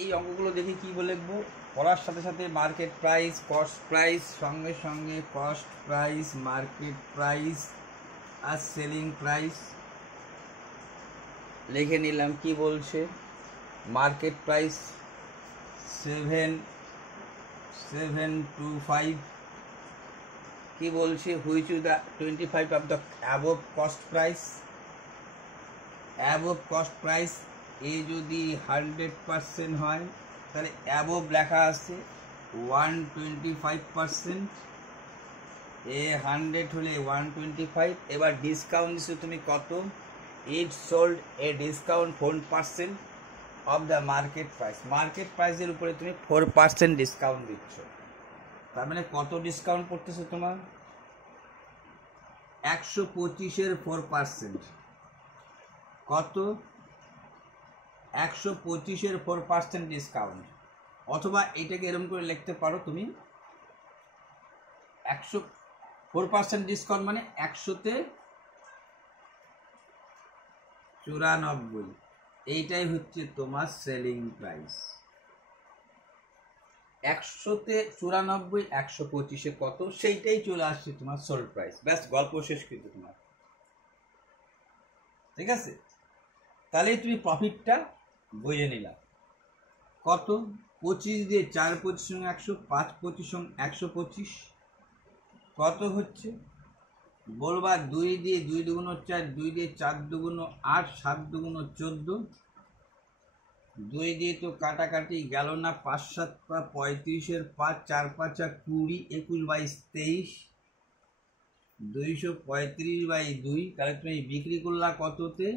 এই অঙ্কগুলো দেখে কি বলে লিখবো, পড়ার সাথে সাথে মার্কেট প্রাইস, কস্ট প্রাইস, সঙ্গে সঙ্গে কস্ট প্রাইস, মার্কেট প্রাইস আর সেলিং প্রাইস লিখে নিলাম। কি বলছে, মার্কেট প্রাইস 7725, কি বলছে, which is the 25 of the above cost price. Above cost price এ যদি 100% হয় তাহলে অ্যাবভ লেখা আছে 125%, এ 100 হলে 125। এবার ডিসকাউন্ট দিচ্ছ তুমি কত, it sold a discount 4% of the market price. Market প্রাইসের উপরে তুমি 4% ডিসকাউন্ট দিচ্ছ, তার মানে কত ডিসকাউন্ট করতেছো তোমার, 125-এর 4%। কত, 125-এর 4% ডিসকাউন্ট। অথবা এইটাকে এরকম করে লিখতে পারো তুমি, 4% ডিসকাউন্ট মানে 100-তে 94, এইটাই হচ্ছে তোমার সেলিং প্রাইস। 100-তে 94, 125-এ কত, সেইটাই চলে আসছে তোমার সোল্ড প্রাইস। ব্যাস, গল্প শেষ কিন্তু তোমার। ঠিক আছে, তাহলে তুমি প্রফিটটা বুঝে নিলাম। কত, 25 দিয়ে 4 25 সঙ্গে 100, 5 25 সঙ্গে 125, কত হচ্ছে বলবা, 2 দিয়ে 2 দুগুণ 4, 2 দিয়ে 4 দুগুণ 8, 7 দুগুণ 14, 2 দিয়ে তো কাটাকাটি গেল না, 5 7 35-এর 5, 4 5 20, 21 22 23, 235/2। তাহলে তুমি বিক্রি করলা কততে,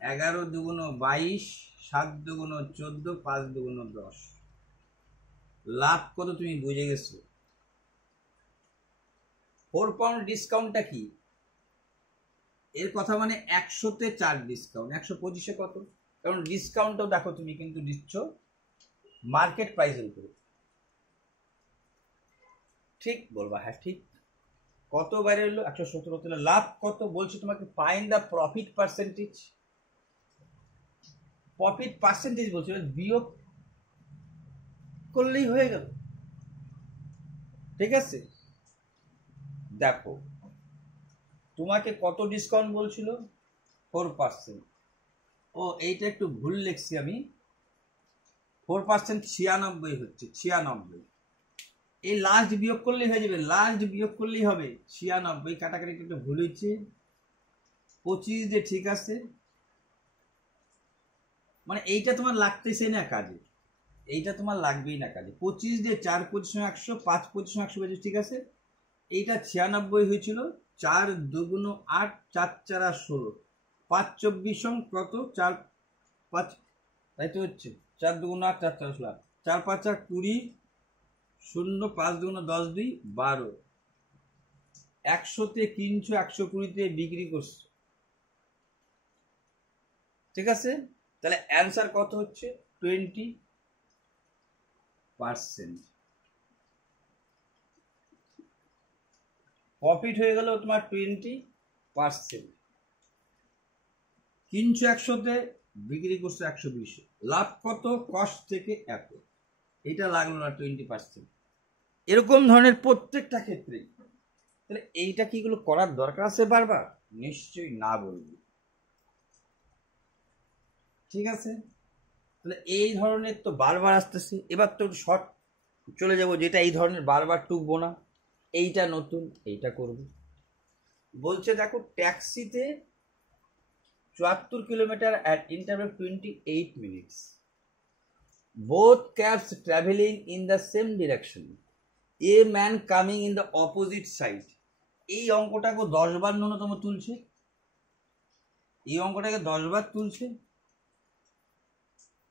11 দুগুণ 22, 7 দুগুণ 14, 5 দুগুণ 10। লাভ কত তুমি বুঝে গেছো। 4 পাউন্ড ডিসকাউন্টটা কি, এর কথা মানে 100-তে 4 ডিসকাউন্ট, 125-এ কত, কারণ ডিসকাউন্টও দেখো তুমি কিন্তু দিচ্ছ মার্কেট প্রাইসের উপরে। ঠিক বলবা, হ্যাঁ ঠিক। কত বাইরে এলো, 117। লাভ কত বলছি তোমাকে, find the profit percentage. Profit percentage বলছে, বিয়োগ করলেই হয়ে গেল। ঠিক আছে, দেখো তোমাকে কত ডিসকাউন্ট বলছিল, 4%। ও এইটা একটু ভুল লিখছি আমি, 4% 96 হচ্ছে, 96। এই লাস্ট বিয়োগ করলেই হয়ে যাবে, লাস্ট বিয়োগ করলেই হবে 96। কাটাকাটি একটু ভুল হয়েছে, 25 দিয়ে ঠিক আছে, মানে এইটা তোমার লাগতেছে না কাজে, এইটা তোমার লাগবেই না কাজে। 25 দিয়ে 4 25 100, 5 25 100, ঠিক আছে। এইটা 96 হয়েছিল, 4 দুগুণ 8, 4 4 16, 5 24 কত, 4 5, তাই তো হচ্ছে 4 দুগুণ 8, 4 4 16, 4 5 20, 0 5 দুগুণ 10 2 12। 100-তে কিনছো, 120-তে বিক্রি করছো। ঠিক আছে, তাহলে অ্যান্সার কত হচ্ছে, 20%। প্রফিট হয়ে গেল তোমার 20%। কিনছো 100-তে, বিক্রি করছো 120, লাভ কত, কস্ট থেকে এত, এটা লাগলো না 20%। এরকম ধরনের প্রত্যেকটা ক্ষেত্রেই। তাহলে এইটা কি গুলো করার দরকার আছে বারবার, নিশ্চয়ই না বলবো। ঠিক আছে, তাহলে এই ধরনের তো বারবার আসতেছে। এবার তো শর্ট চলে যাব, যেটা এই ধরনের বারবার টুকবো না, এইটা নতুন, এইটা করব। বলছে দেখো, ট্যাক্সিতে 74 kilometre at interval 28 minutes, both cabs traveling in the same direction, a man coming in the opposite side। এই অঙ্কটাকে 10 বার ন্যূনতম তুলছে, এই অঙ্কটাকে 10 বার তুলছে,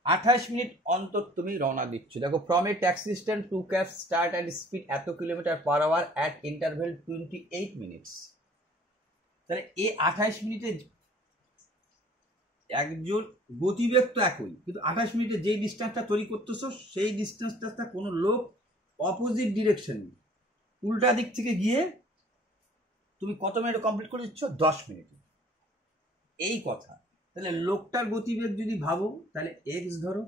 28 মিনিট অন্তর তুমি রওনা দিচ্ছ। দেখো, from a taxi stand, 2 cabs start at speed এত kilometre per hour at interval 28 minutes। তাহলে এই 28 মিনিটে একজন গতিবেগ তো একই, কিন্তু 28 মিনিটে যেই ডিস্টেন্সটা তৈরি করতেছো, সেই ডিস্টেন্সটা কোনো লোক অপোজিট ডিরেকশন, উল্টা দিক থেকে গিয়ে তুমি কত মিনিটে কমপ্লিট করে দিচ্ছ, 10 মিনিটে। এই কথা। তাহলে লোকটার গতিবেগ যদি ভাবো, তাহলে এক্স ধরো,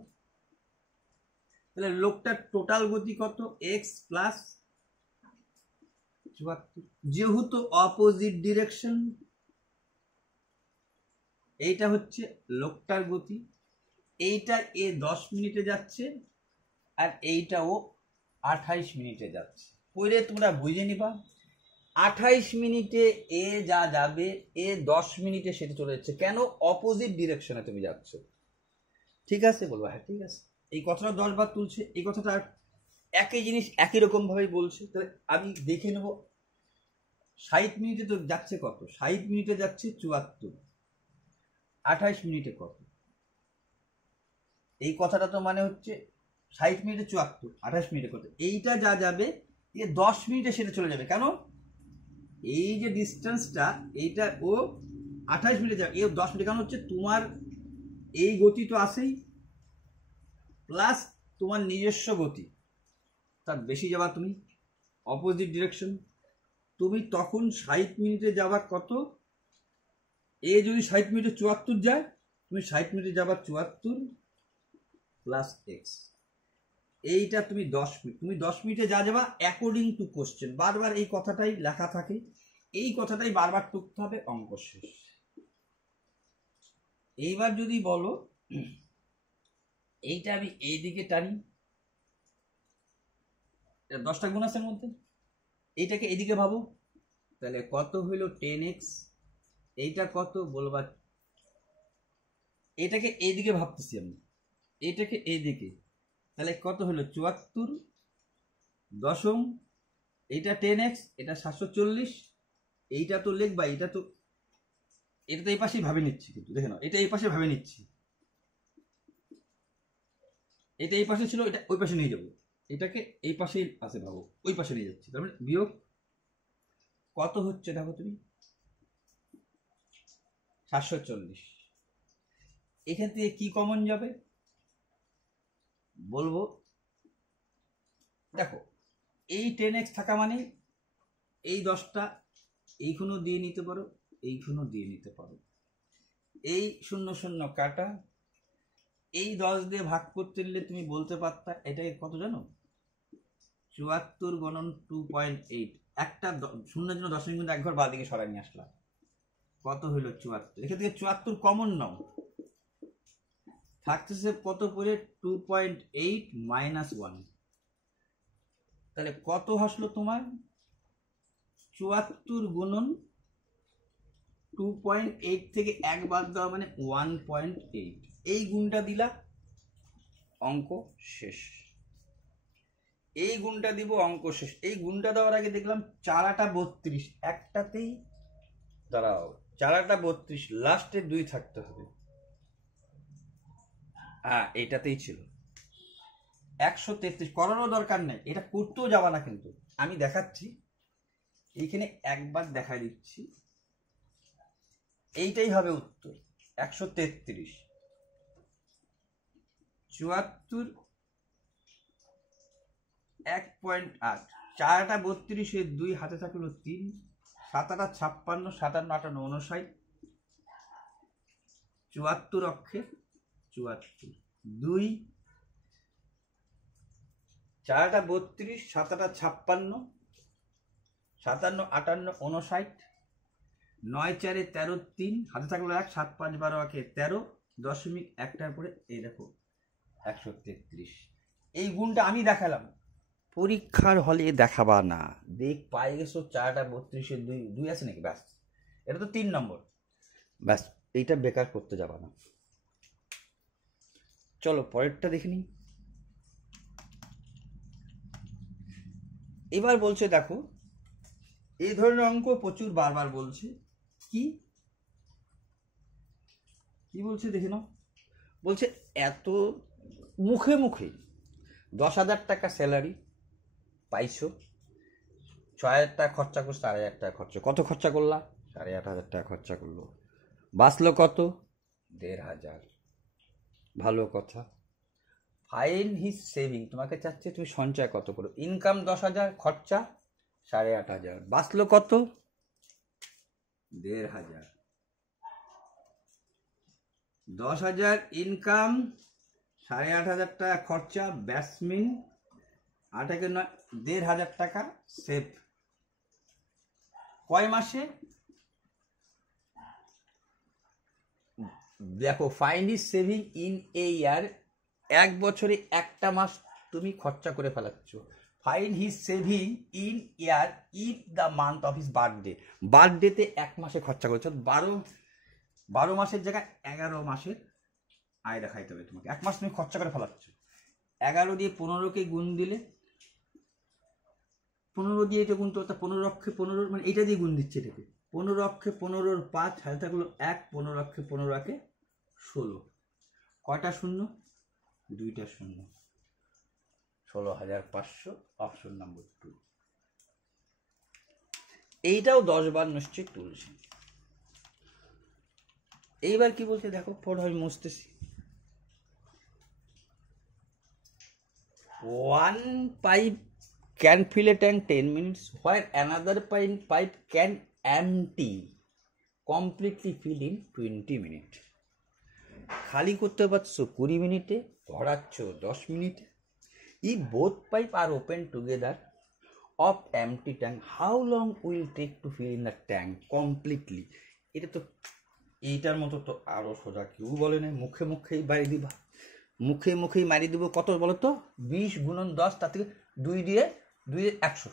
তাহলে লোকটার টোটাল গতি কত? X plus 74। যেহেতু অপোজিট ডিরেকশন, এইটা হচ্ছে লোকটার গতি, এইটা এ 10 মিনিটে যাচ্ছে আর এইটা ও 28 মিনিটে যাচ্ছে। পরে তোমরা বুঝে নিবা 28 মিনিটে এ যা যাবে এ 10 মিনিটে সেটা চলে যাচ্ছে। কেন? অপোজিট ডিরেকশনে তুমি যাচ্ছ। ঠিক আছে? বলবো হ্যাঁ ঠিক আছে। এই কথাটা 10 বার তুলছে, এই কথাটা একই জিনিস একই রকম ভাবে বলছে। তাহলে আমি দেখে নেব 60 মিনিটে তো যাচ্ছে কত? 60 মিনিটে যাচ্ছে 74, 28 মিনিটে কত? এই কথাটা তো মানে হচ্ছে 60 মিনিটে 74, 28 মিনিটে কত? এইটা যা যাবে এ 10 মিনিটে সেটা চলে যাবে। কেন? এই যে ডিস্টেন্সটা এইটা ও 28 মিনিটে যাবে, এ 10 মিনিট। কারণ হচ্ছে তোমার এই গতি তো আসেই, প্লাস তোমার নিজস্ব গতি, তার বেশি যাবা তুমি অপোজিট ডিরেকশন। তুমি তখন 60 মিনিটে যাবা কত? এ যদি 60 মিনিটে 74 যায়, তুমি 60 মিনিটে যাবা 74 প্লাস এক্স। এইটা তুমি 10 মিনিট, তুমি 10 মিনিটে যা যাবা অ্যাকর্ডিং টু কোশ্চেন। বারবার এই কথাটাই লেখা থাকে, এই কথাটাই বারবার টুকতে হবে, অঙ্ক শেষ। এইবার যদি বলো এইটা আমি এইদিকে টানি, 10টা গুণ আছে মধ্যে, এইটাকে এদিকে ভাবো, তাহলে কত হইল 10x। এইটা কত বলবা? এটাকে এইদিকে ভাবতেছি আমি, এইটাকে এইদিকে, তাহলে কত হলো 74 দশম, এইটা 10x, এটা 740। এইটা তো লিখবা, এটা তো এই পাশেই ভাবে নিচ্ছি, কিন্তু দেখে নাও এটা এই পাশে ভাবে নিচ্ছি, এটা এই পাশে ছিল, এটা ওই পাশে নিয়ে যাবো, এটাকে এই পাশেই আছে ভাবো, ওই পাশে নিয়ে যাচ্ছি। তার মানে বিয়োগ কত হচ্ছে দেখো তুমি, 740। এখান থেকে কি কমন যাবে বলবো? দেখো এই 10x থাকা মানে এই 10টা এইখানেও দিয়ে নিতে পারো, এইখানেও দিয়ে নিতে পারো, এই 0 0 কাটা, এই 10 দিয়ে ভাগ করতে নিলে তুমি বলতে পারতা এটাকে কত জানো? 74 গুণন 2.8। একটা শূন্যের জন্য 10 মিনিট এক ঘর বাঁ দিকে সরাই নিয়ে আসলাম, কত হইল 74। এখান থেকে 74 কমন নাও, থাকতেছে কত পরে? 2.8 মাইনাস 1। তাহলে কত আসলো তোমার? 74 গুণন 2.8 থেকে 1 বাদ দেওয়া মানে 1.8। এই গুণটা দিলা, অঙ্ক শেষ। এই গুণটা দিব, অঙ্ক শেষ। এই গুণটা দেওয়ার আগে দেখলাম 4 8 32, একটাতেই দাঁড়াও, 4 8 32, লাস্টে 2 থাকতে হবে। হ্যাঁ এইটাতেই ছিল 133। করারও দরকার নেই, এটা করতেও যাবা না, কিন্তু আমি দেখাচ্ছি, এইখানে একবার দেখাই দিচ্ছি, এইটাই হবে উত্তর। 133 74 1.8, 4 8 32, 2 হাতে থাকলো 3, 7 8 56, 57 58 59, 74 অক্ষে 74, 2 4 8 32, 7 8 56, 57 58 59, 9 4 13, 3 হাতে থাকলো 1, 7 5 12 অক্ষে 13, দশমিক একটার পরে এই দেখো 133। এই গুণটা আমি দেখালাম, পরীক্ষার হলে দেখাবা না। দেখ পাই গেছো 4 8 32, 2 আছে নাকি? ব্যাস, এটা তো 3 নম্বর, ব্যাস এইটা বেকার করতে যাবা না। চলো পরেরটা দেখে নিই। এবার বলছে দেখো, এই ধরনের অঙ্ক প্রচুর বারবার বলছে, কি কি বলছে দেখে নাও। বলছে এত মুখে মুখে 10,000 টাকা স্যালারি পাইছো, 6,000 টাকা খরচা করছো, 8,500 টাকা খরচা, কত খরচা করলা? 8,500 টাকা খরচা করলো, বাঁচলো কত? 1,500। ভালো কথা। ফাইন্ড হিজ সেভিং, তোমাকে চাচ্ছে তুমি সঞ্চয় কত করো। ইনকাম 10,000, খরচা 8,500, বাঁচলো কত? 1,500। 10,000 ইনকাম, 8,500 টাকা খরচা, ব্যাটসম্যান 8 9 1,500 টাকা সেভ। কয় মাসে? দেখো, find is saving in a year, এক বছরে একটা মাস তুমি খরচা করে ফেলাচ্ছ। Find his saving in year if the month of his birthday, বার্থডেতে এক মাসে খরচা করেছ। 12 মাসের জায়গায় 11 মাসের আয় দেখাইতে হবে তোমাকে। এক মাস তুমি খরচা করে ফেলাচ্ছ। 11 দিয়ে 15কে গুণ দিলে, 15 দিয়ে এটা গুণ তো 15 অক্ষে 15, মানে এটা দিয়ে গুণ দিচ্ছে এটাকে। 15 অক্ষে 15 5, হাতে থাকলো 1, 15 অক্ষে 15 একে 16। কয়টা শূন্য? 2টা শূন্য। 16,500, অপশন নাম্বার 2। এইটাও 10 বার নিশ্চয়ই তুলছি। এইবার কি বলছে দেখো, পড়ো, আমি মুছতেছি। 1 pipe can fill a tank 10 minutes while another pipe can empty completely fill in 20 minutes. খালি করতে পারছো 20 মিনিটে, ভরাচ্ছ 10 মিনিটে। If both pipe are open together of empty tank, how long will take to fill in the tank completely? এটা তো এইটার মতো তো আরো সোজা কেউ বলে না। মুখে মুখেই বাড়ি দিবা, মুখে মুখেই মারি দিব। কত বলো তো? 20 গুণন 10, তার থেকে 2 দিয়ে 100।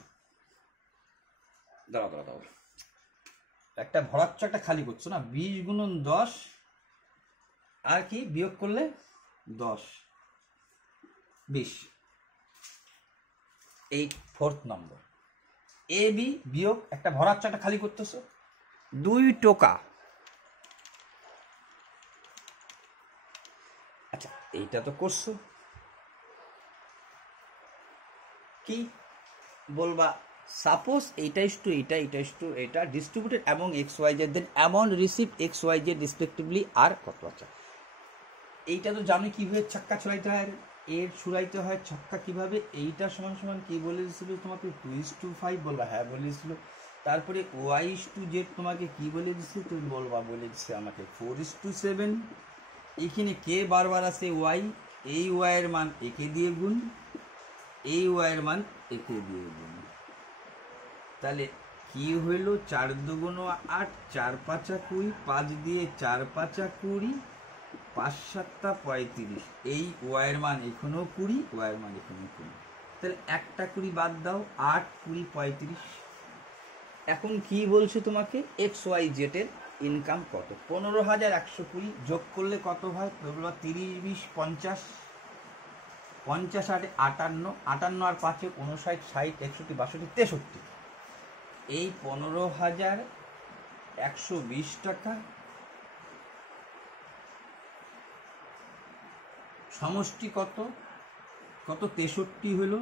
দাঁড়াও, একটা ভরাচ্ছ, একটা খালি করছো না। 20 গুণন 10 আর কি বিয়োগ করলে 10, 20। এই 4th নম্বর। এ বি বিয়োগ একটা ভরাচ্ছ, একটা খালি করতেছো, 2 টোকা। আচ্ছা, এইটা তো করছো, কি বলবা? সাপোজ এইটা ইস টু এইটা, এইটা ইস টু এইটা, ডিস্ট্রিবিউটেড অ্যামং XYZ, দেন অ্যামাউন্ট রিসিভ XYZ রেসপেক্টিভলি আর কত আছে। এইটা তো জানো কিভাবে ছক্কা ছড়াইতে হয়, এর ছুড়াইতে হয় ছক্কা কিভাবে। এইটা সমান সমান কি বলে দিয়েছিল তোমাকে? 2:5 বলবা, হ্যাঁ বলে দিয়েছিল। তারপরে Y/Z তোমাকে কি বলে দিচ্ছে? তুমি বলবা বলে দিচ্ছে আমাকে 4:7। এখানে কে বারবার আছে? ওয়াই। এই ওয়াই এর মান একে দিয়ে গুণ, এই ওয়াই এর মান একে দিয়ে গুণ। তাহলে কি হইল? 4 2 8, 4 5 20, 5 দিয়ে 4 5 20, 5 7 35। এই ওয়াই এর মান এখনো 20, ওয়াই এর মান এখনো 20। তাহলে একটা 20 বাদ দাও, 8 20 35। এখন কি বলছে তোমাকে? XYZ এর ইনকাম কত? 15,120 যোগ করলে কত হয়? 30 20 50, 50 8 58, 58 আর 5 59, 60 61 62 63। এই 15,120 টাকা সমষ্টি কত? 63 হলো।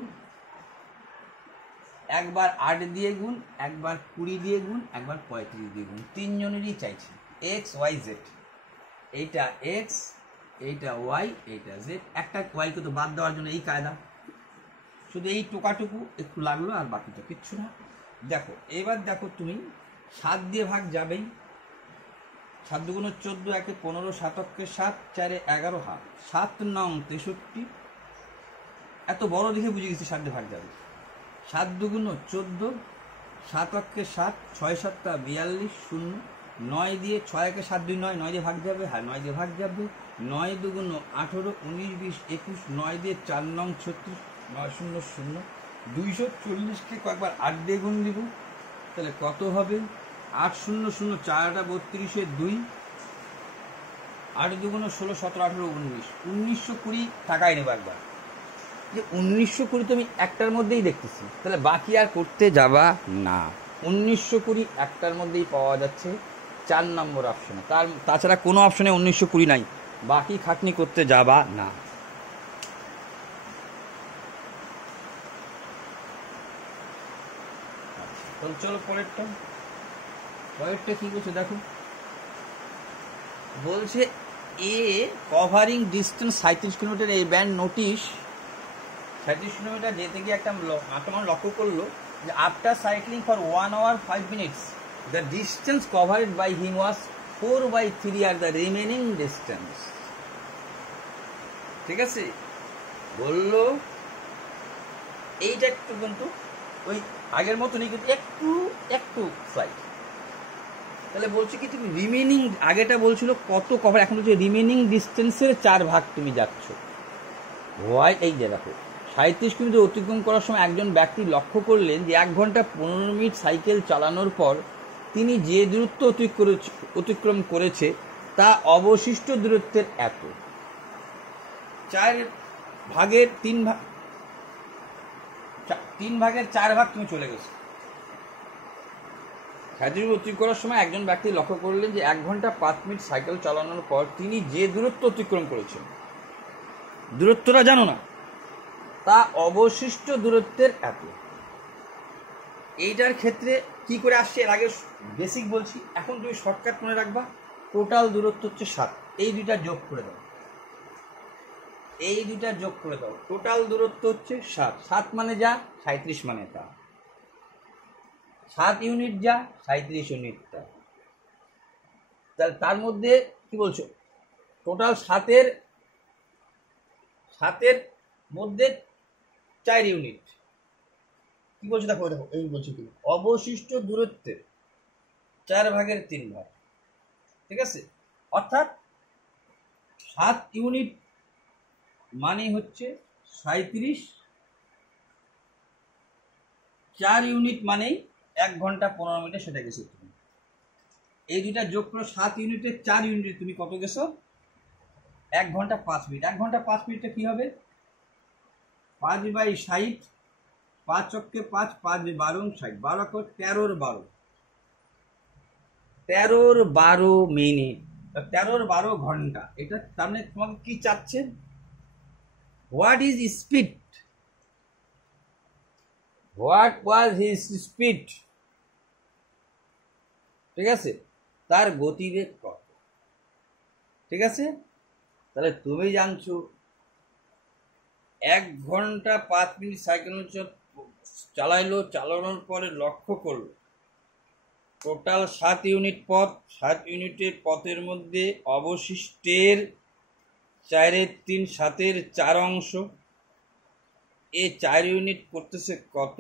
একবার 8 দিয়ে গুণ, একবার 20 দিয়ে গুণ, একবার 35 দিয়ে গুণ। তিনজনেরই চাইছে XYZ। এইটা X, এইটা Y, এইটা Z। একটা Y কে তো বাদ দেওয়ার জন্য এই কায়দা। শুধু এই টোকাটুকু একটু লাগলো, আর বাকিটা কিচ্ছু না। দেখো, এবার দেখো তুমি 7 দিয়ে ভাগ যাবেই। 7 2 14, 1 15, 7 7, 4 11 হাফ, 7 9 63। এত বড় দেখে বুঝে গেছি 7 দিয়ে ভাগ যাবে। 7 2 14, 7 7, 6 7 42 0, 9 দিয়ে 6 1 7 2 9, 9 দিয়ে ভাগ যাবে, হ্যাঁ 9 দিয়ে ভাগ যাবে। 9 2 18, 19 20 21, 9 দিয়ে 4 9 36, 9 0 0। 240কে কয়েকবার 8 দিয়ে গুণ দিব, তাহলে কত হবে? 8 0 0, 4 32 2, 8 2 16 17 18 19, 1920 টাকাই নেব একবার। যে 1920 তো আমি একটার মধ্যেই দেখতেছি, তাহলে বাকি আর করতে যাবা না। 1920 একটার মধ্যেই পাওয়া যাচ্ছে 4 নম্বর অপশনে। তাছাড়া কোনো অপশনে 1920 নাই, বাকি খাটনি করতে যাবা না। চলো পরেরটা কি বলছে দেখো। বলছে এ কভারিং ডিস্টেন্স 37 কিলোমিটার, এই ব্যান্ড নোটিশ 37 কিলোমিটার যেতে গিয়ে একটা আক্রমণ লক্ষ্য করলো যে after cycling for 1 hour 5 minutes the distance covered by him was 4/3 আর দ্য রিমেনিং ডিস্টেন্স। ঠিক আছে, বললো এইটা একটু কিন্তু ওই আগের মতনই, কিন্তু একটু একটু স্লাইড। তাহলে বলছি কি তুমি রিমেনিং, আগেটা বলছিল কত কভার, এখন বলছে রিমেনিং ডিস্টেন্সের 4 ভাগ তুমি যাচ্ছ। হোয়াই, এই যে দেখো 37 কিলোমিটার অতিক্রম করার সময় একজন ব্যক্তি লক্ষ্য করলেন যে 1 ঘন্টা 15 মিনিট সাইকেল চালানোর পর তিনি যে দূরত্ব অতিক্রম করেছে তা অবশিষ্ট দূরত্বের এত। 4 ভাগের 3 ভাগ, 3 ভাগের 4 ভাগ তুমি চলে গেছো। 37 অতিক্রম করার সময় একজন ব্যক্তি লক্ষ্য করলেন যে 1 ঘন্টা 5 মিনিট সাইকেল চালানোর পর তিনি যে দূরত্ব অতিক্রম করেছেন, দূরত্বটা জানো না, তা অবশিষ্ট দূরত্বের এত। এইটার ক্ষেত্রে কি করে আসছে এর আগে বেসিক বলছি, এখন তুমি শর্টকাট মনে রাখবা, টোটাল দূরত্ব হচ্ছে 7, এই দুইটা যোগ করে দাও, এই দুইটা যোগ করে দাও, টোটাল দূরত্ব হচ্ছে 7। 7 মানে যা, 37 মানে তা, 7 ইউনিট যা, 37 ইউনিট তা। তাহলে তার মধ্যে কি বলছো, টোটাল 7-এর মধ্যে 4 ইউনিট কি বলছো, দেখো দেখো এই বলছি কি, অবশিষ্ট দূরত্বের 4 ভাগের 3 ভাগ। ঠিক আছে, অর্থাৎ 7 ইউনিট মানে হচ্ছে 37, 4 ইউনিট মানেই 1 ঘন্টা 15 মিনিটে সেটা গেছো তুমি। এই দুইটা যোগ করো, 7 ইউনিটে 4 ইউনিটে তুমি কত গেছো, 1 ঘন্টা 5 মিনিট। 1 ঘন্টা 5 মিনিটে কি হবে, 5/60, 5 চক্কে 5, 5 12 12 13 12, 13-12 মিনিট, 13-12 ঘন্টা। এটা তার মানে তোমাকে কি চাচ্ছে, what is speed, what was his speed. ঠিক আছে, তার গতিবেগ কত। ঠিক আছে, তাহলে তুমি জানছো 1 ঘন্টা 5 মিনিট সাইকেল চালাইলো, চালানোর পরে লক্ষ্য করলো টোটাল 7 ইউনিট পথ, 7 ইউনিটের পথের মধ্যে অবশিষ্টের 4/3, 7-এর 4 অংশ, এ 4 ইউনিট করতেছে কত,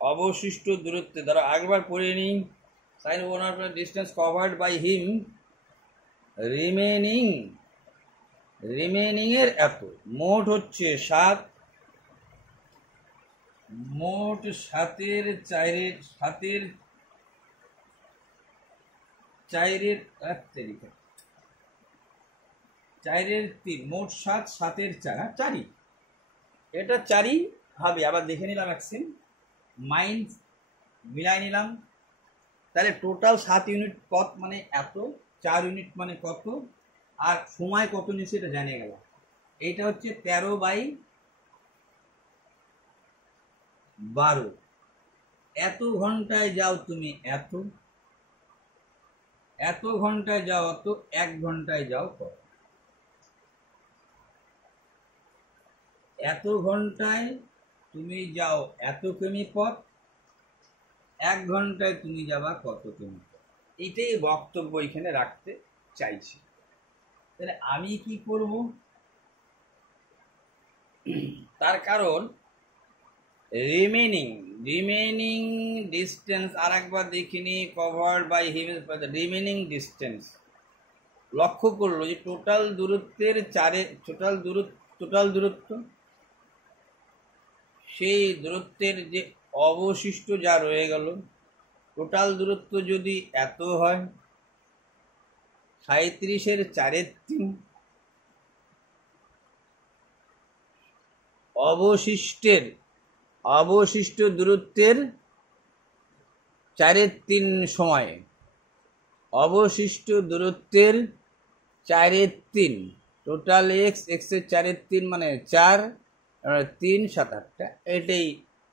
অবশিষ্ট দূরত্বে। ধরো একবার পড়ে নিই, সাইন 1 distance covered by him remaining এর এত, মোট হচ্ছে 7, মোট 7-এর 3, মোট 7, 7-এর 4, 4ই, এটা 4ই হবে। আবার দেখে নিলাম একদিন, মাইন্ড মিলাই নিলাম, তাহলে টোটাল 7 ইউনিট পথ মানে এত, 4 ইউনিট মানে কত, আর সময় কত নিচ্ছে এটা জানিয়ে গেল। এইটা হচ্ছে 13/12, এত ঘন্টায় যাও তুমি এত ঘন্টায় যাও অত, 1 ঘন্টায় যাও কত, এত ঘন্টায় তুমি যাও এত কিমি পথ, 1 ঘন্টায় তুমি যাবা কত কিমি পথ। এইটাই বক্তব্য এখানে রাখতে চাইছি। তাহলে আমি কি করব, তার কারণ রিমেনিং ডিস্টেন্স, আর একবার দেখিনি, covered by him, remaining distance লক্ষ্য করলো যে টোটাল দূরত্বের টোটাল দূরত্ব, সেই দূরত্বের যে অবশিষ্ট যা রয়ে গেল, টোটাল দূরত্ব যদি এত হয়, 37-এর 4/3 অবশিষ্ট দূরত্বের 4/3 সময়ে, অবশিষ্ট দূরত্বের 4/3, টোটাল এক্সের 4/3 মানে 4, 3 7 8টা, এটাই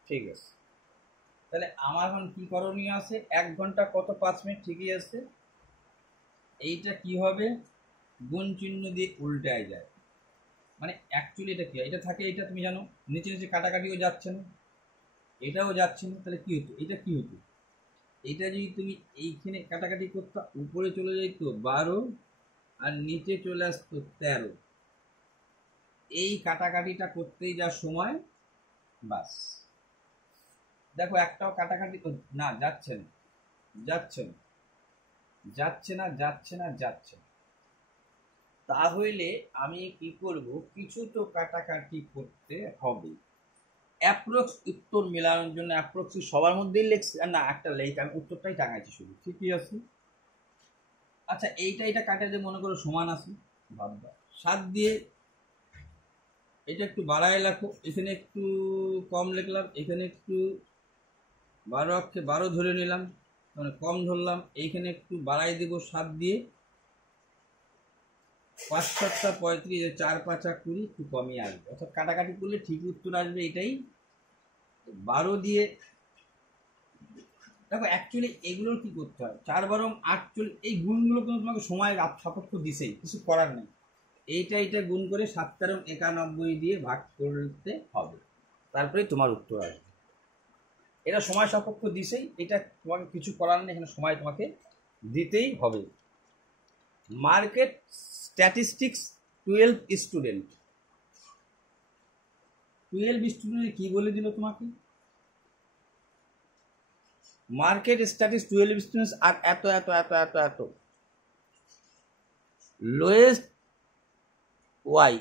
ঠিক আছে। তাহলে আমার এখন কি করণীয় আছে, 1 ঘন্টা কত 5 মিনিট, ঠিকই আছে। এইটা কি হবে, গুণ চিহ্ন দিয়ে উল্টায় যায়, মানে অ্যাকচুয়ালি এটা কি হয়, এটা থাকে, এটা তুমি জানো নিচে নিচে কাটাকাটিও যাচ্ছে না, এটাও যাচ্ছে না, তাহলে কি হতো, এটা কি হতো, এটা যদি তুমি এইখানে কাটাকাটি করতে, উপরে চলে যেত 12 আর নিচে চলে আসতো 13, এই কাটাকাটিটা করতেই যা সময়, বাস দেখো একটাও কাটাকাটি না যাচ্ছে না, যাচ্ছে না, যাচ্ছে না, যাচ্ছে না, যাচ্ছে না। তাহলে আমি কি করব, কিছু তো কাটাকাটি করতে হবে। অ্যাপ্রক্স উত্তর মেলানোর জন্য অ্যাপ্রক্স সবার মধ্যেই লেখছি না, একটা লেখ আমি উত্তরটাই টাঙাইছি শুধু, ঠিকই আছে। আচ্ছা এইটা কাটা যে মনে করো সমান আছে, ভাববা 7 দিয়ে এটা একটু বাড়ায় রাখো, এখানে একটু কম লিখলাম, এখানে একটু 12 অক্ষে 12 ধরে নিলাম, মানে কম ধরলাম, এইখানে একটু বাড়াই দেবো 7 দিয়ে, 5 7 35, 4 5 20, একটু কমই আসবে, অর্থাৎ কাটাকাটি করলে ঠিক উত্তর আসবে এটাই। 12 দিয়ে দেখো অ্যাকচুয়ালি এগুলোর কি করতে হয়, 4 12 48, এই গুণগুলো কিন্তু তোমাকে সময় সাপেক্ষ দিছেই, কিছু করার নেই। এইটা গুণ করে 7 13 91 দিয়ে ভাগ করতে হবে, তারপরে তোমার উত্তর আসবে। এটা সময় সাপেক্ষ দিছেই, এটা তোমাকে কিছু করার নেই, এখানে সময় তোমাকে দিতেই হবে। মার্কেট স্ট্যাটিস্টিক্স 12 স্টুডেন্ট, 12 স্টুডেন্ট কি বলে দিল তোমাকে, মার্কেট স্ট্যাটিস্টিক্স 12 স্টুডেন্টস আর এত এত এত এত এত, লোয়েস্ট ওয়াই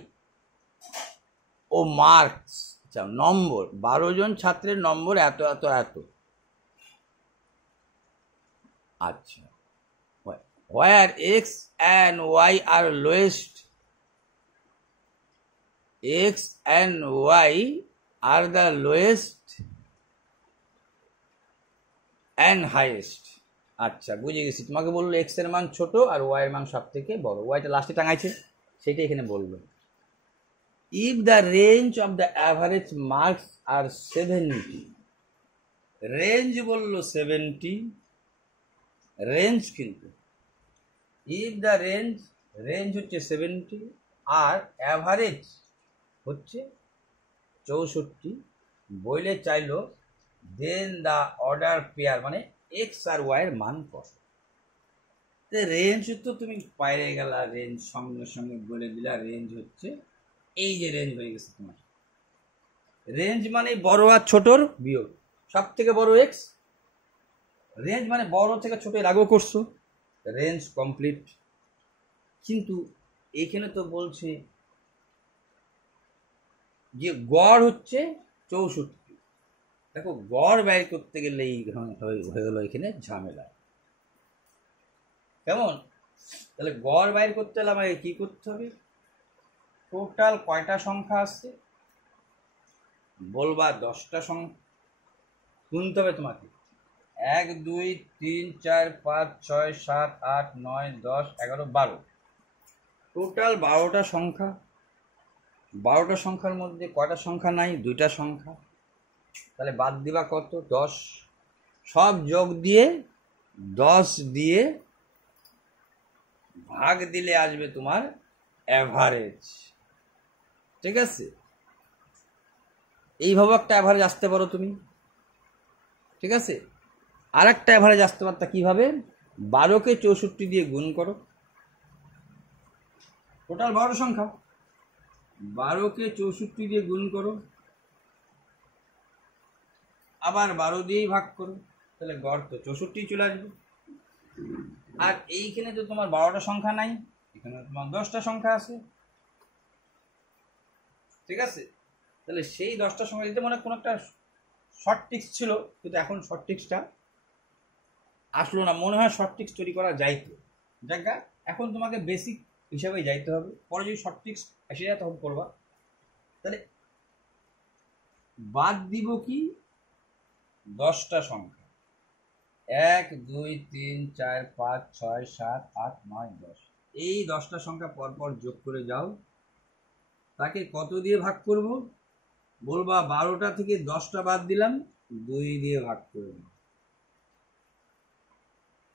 ও মার্কস, আচ্ছা নম্বর 12 জন ছাত্রের নম্বর এত এত এত। আচ্ছা where x and y are lowest, x and y are the lowest and highest। আচ্ছা বুঝে গেছি, তোমাকে বললো x এর মান ছোট আর y এর মান সব থেকে বড়, ওয়াইটা লাস্টে টাঙাইছে সেটা এখানে বললো। if the range of the average marks are 70, range বললো 70, রেঞ্জ কিন্তু if the রেঞ্জ হচ্ছে 70 আর অ্যাভারেজ হচ্ছে 64, বইলে চাইলো দেন দ্য অর্ডার পেয়ার মানে এক্স আর ওয়াই এর মান কত। রেঞ্জ তো তুমি বাইরে গেলা, রেঞ্জ সঙ্গে সঙ্গে বলে দিলা, রেঞ্জ হচ্ছে এই যে রেঞ্জ হয়ে গেছে তোমার, রেঞ্জ মানে বড় আর ছোটর বিয়োগ, সব থেকে বড় এক্স, রেঞ্জ মানে বড় থেকে ছোট এর আগেও করছো, রেঞ্জ কমপ্লিট। কিন্তু এখানে তো বলছে যে গড় হচ্ছে 64, দেখো গড় ব্যয় করতে গেলে এই হয়ে গেল এখানে ঝামেলা, কেমন? তাহলে গড় বাইর করতে হলে আমাকে কি করতে হবে, টোটাল কয়টা সংখ্যা আসছে বলবা, 10টা সংখ্যা গুনতে হবে তোমাকে, 1 2 3 4 5 6 7 8 9 10 11 12, টোটাল 12টা সংখ্যা। 12টা সংখ্যার মধ্যে কয়টা সংখ্যা নাই, 2টা সংখ্যা, তাহলে বাদ দিবা কত, 10, সব যোগ দিয়ে 10 দিয়ে ভাগ দিলে আসবে তোমার অ্যাভারেজ, ঠিক আছে? এইভাবে একটা অ্যাভারেজ আসতে পারো তুমি, ঠিক আছে? আর একটা অ্যাভারেজ আসতে পারতা কিভাবে, 12কে 64 দিয়ে গুণ করো, টোটাল 12 সংখ্যা, 12কে 64 দিয়ে গুণ করো, আবার 12 দিয়েই ভাগ করো, তাহলে গড় তো 64 চলে আসবে। আর এইখানে তো তোমার 12টা সংখ্যা নাই, এখানে তোমার 10টা সংখ্যা আছে, ঠিক আছে? তাহলে সেই 10টা সংখ্যা দিতে মনে কোনো একটা শর্ট ট্রিক্স ছিল, কিন্তু এখন শর্ট ট্রিক্সটা আসলো না, মনে হয় শর্ট ট্রিক্স তৈরি করা যাইতো, জায়গা এখন তোমাকে বেসিক হিসাবে যাইতে হবে, পরে যদি শর্ট ট্রিক্স এসে যায় তখন করবা। তাহলে বাদ দিব কি, 10টা সংখ্যা 1 2 3 4 5 6 7 8 9 10, এই 10টা সংখ্যা পরপর যোগ করে যাও, তাকে কত দিয়ে ভাগ করব বলবা, 12টা থেকে 10টা বাদ দিলাম, 2 দিয়ে ভাগ করব,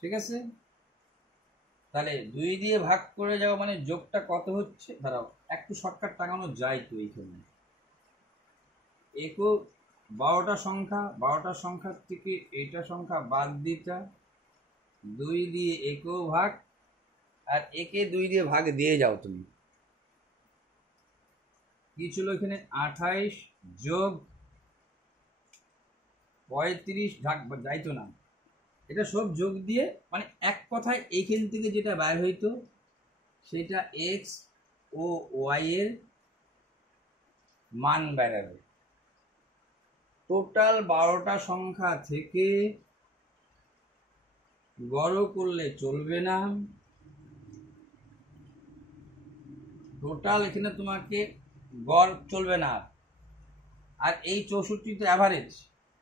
ঠিক আছে? তাহলে 2 দিয়ে ভাগ করে যাও মানে যোগটা কত হচ্ছে, দাঁড়াও একটু শর্টকাট টাঙানো যায় তো এইখানে, 12টা সংখ্যার থেকে এইটা সংখ্যা বাদ দিতা, 2 দিয়ে একেও ভাগ, আর একে 2 দিয়ে ভাগ দিয়ে যাও তুমি, কি ছিল এখানে 28 যোগ 35 যাইতো না, এটা সব যোগ দিয়ে মানে এক কথায় এইখান থেকে যেটা বাইর হইতো সেটা এক্স ও ওয়াই এর মান বেরাবে। টোটাল 12টা সংখ্যা থেকে বড় করলে চলবে না, টোটাল এখানে তোমাকে গড় চলবে না। আর এই 64 তো অ্যাভারেজ,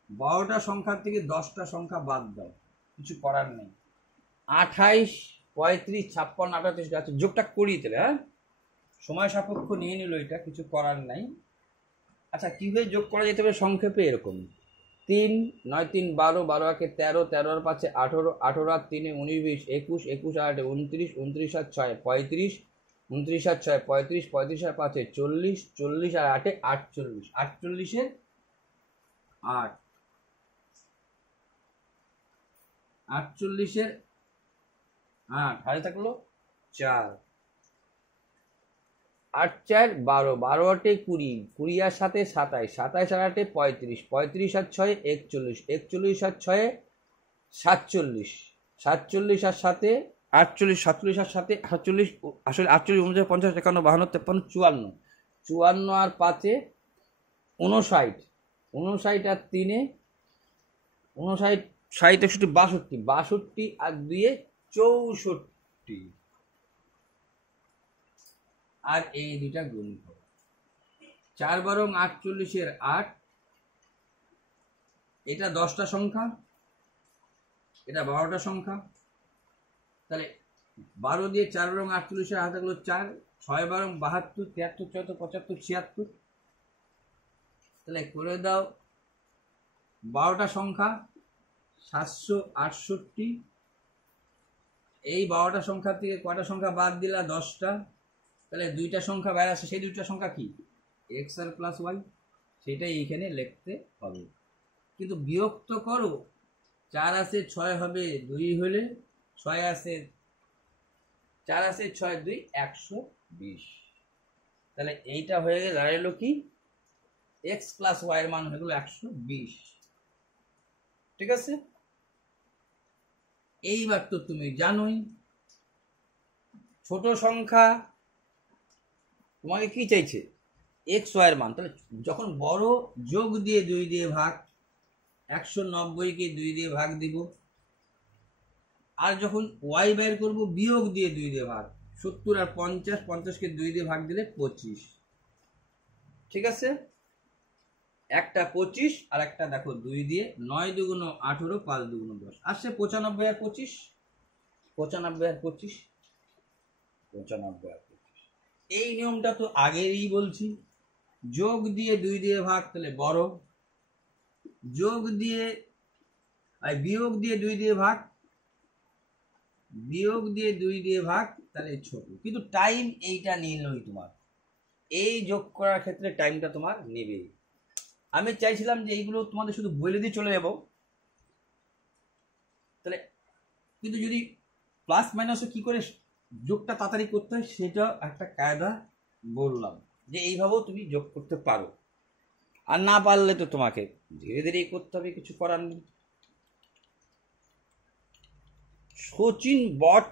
12টা সংখ্যার থেকে 10টা সংখ্যা বাদ দাও, কিছু করার নেই। 28, 35, 56, 38 আছে, যোগটা করিয়ে দিলে। হ্যাঁ, সময় সাপেক্ষ নিয়ে নিল, এটা কিছু করার নাই। আচ্ছা, কীভাবে যোগ করা যেতে পারে সংক্ষেপে এরকম: 3, 9 3 12, 12 1 13, 13 আর 5 18, 18 আর 3 19 20, 21, 21 আর 8 29, 29 আর 6 35, 29 আর 6 35, 35 আর 5 40, 40 আর 8 48, 48 এর 8, 48 এর 8 হাতে থাকলো 4, 8 4 12, 12 8 20, 20 আর 7 27, 27 আর 8 35, 35 আর 6 41, 41 আর 6 47, 47 আর 7 48, 47 আর 7 48, আসলে 48 49 50 51 52 53 54, 54 আর 5 59, 59 আর 3 59, 60 61 62, 62 আর 2 64, আর এই দুইটা গুণ করো। 4 12 48 এর 8, এটা 10টা সংখ্যা, এটা 12টা সংখ্যা, তাহলে 12 দিয়ে 4 12 48 এর হাতে গেলো 4, 6 12 72, 73 74 75 76, তাহলে করে দাও 12টা সংখ্যা 768। এই 12টা সংখ্যা থেকে কয়টা সংখ্যা বাদ দিলা? 10টা, তাহলে দুইটা সংখ্যা বাইরে আসে, সেই দুইটা সংখ্যা কি? এক্স আর প্লাস ওয়াই, সেটাই এইখানে লিখতে হবে। কিন্তু বিয়োগ তো করো, 4 আছে 6 হবে 2 হলে, 6 আছে 4 আছে 6 2 120, তাহলে এইটা হয়ে গেল দাঁড়ালো কি এক্স প্লাস ওয়াই এর মান হয়ে গেল 120। ঠিক আছে, এইবার তো তুমি জানোই ছোট সংখ্যা তোমাকে কি চাইছে? এক্স ওয়াই এর মান। তাহলে যখন বড় যোগ দিয়ে 2 দিয়ে ভাগ, 190-কে 2 দিয়ে ভাগ দিব, আর যখন ওয়াই বের করব বিয়োগ দিয়ে 2 দিয়ে ভাগ, 70 আর 50, 50-কে 2 দিয়ে ভাগ দিলে 25। ঠিক আছে, একটা 25 আর একটা দেখো 2 দিয়ে, 9 দুগুণ 18, 5 দুগুণ 10, আসছে 95 আর 25, 95 আর 25, 95 আর 25। এই নিয়মটা তো আগেরই বলছি, যোগ দিয়ে 2 দিয়ে ভাগ তাহলে বড়, যোগ দিয়ে বিয়োগ দিয়ে 2 দিয়ে ভাগ, বিয়োগ দিয়ে 2 দিয়ে ভাগ তাহলে ছোট। কিন্তু টাইম এইটা নিলই তোমার, এই যোগ করার ক্ষেত্রে টাইমটা তোমার নেবে। আমি চাইছিলাম যে এইগুলো তোমাদের শুধু বলে দিয়ে চলে যাব, তাহলে কিন্তু যদি প্লাস মাইনাসও কি করে যোগটা তাড়াতাড়ি করতে হয় সেটা একটা কায়দা বললাম, যে এইভাবেও তুমি যোগ করতে পারো। আর না পারলে তো তোমাকে ধীরে ধীরেই করতে হবে, কিছু করার নেই। Sachin bought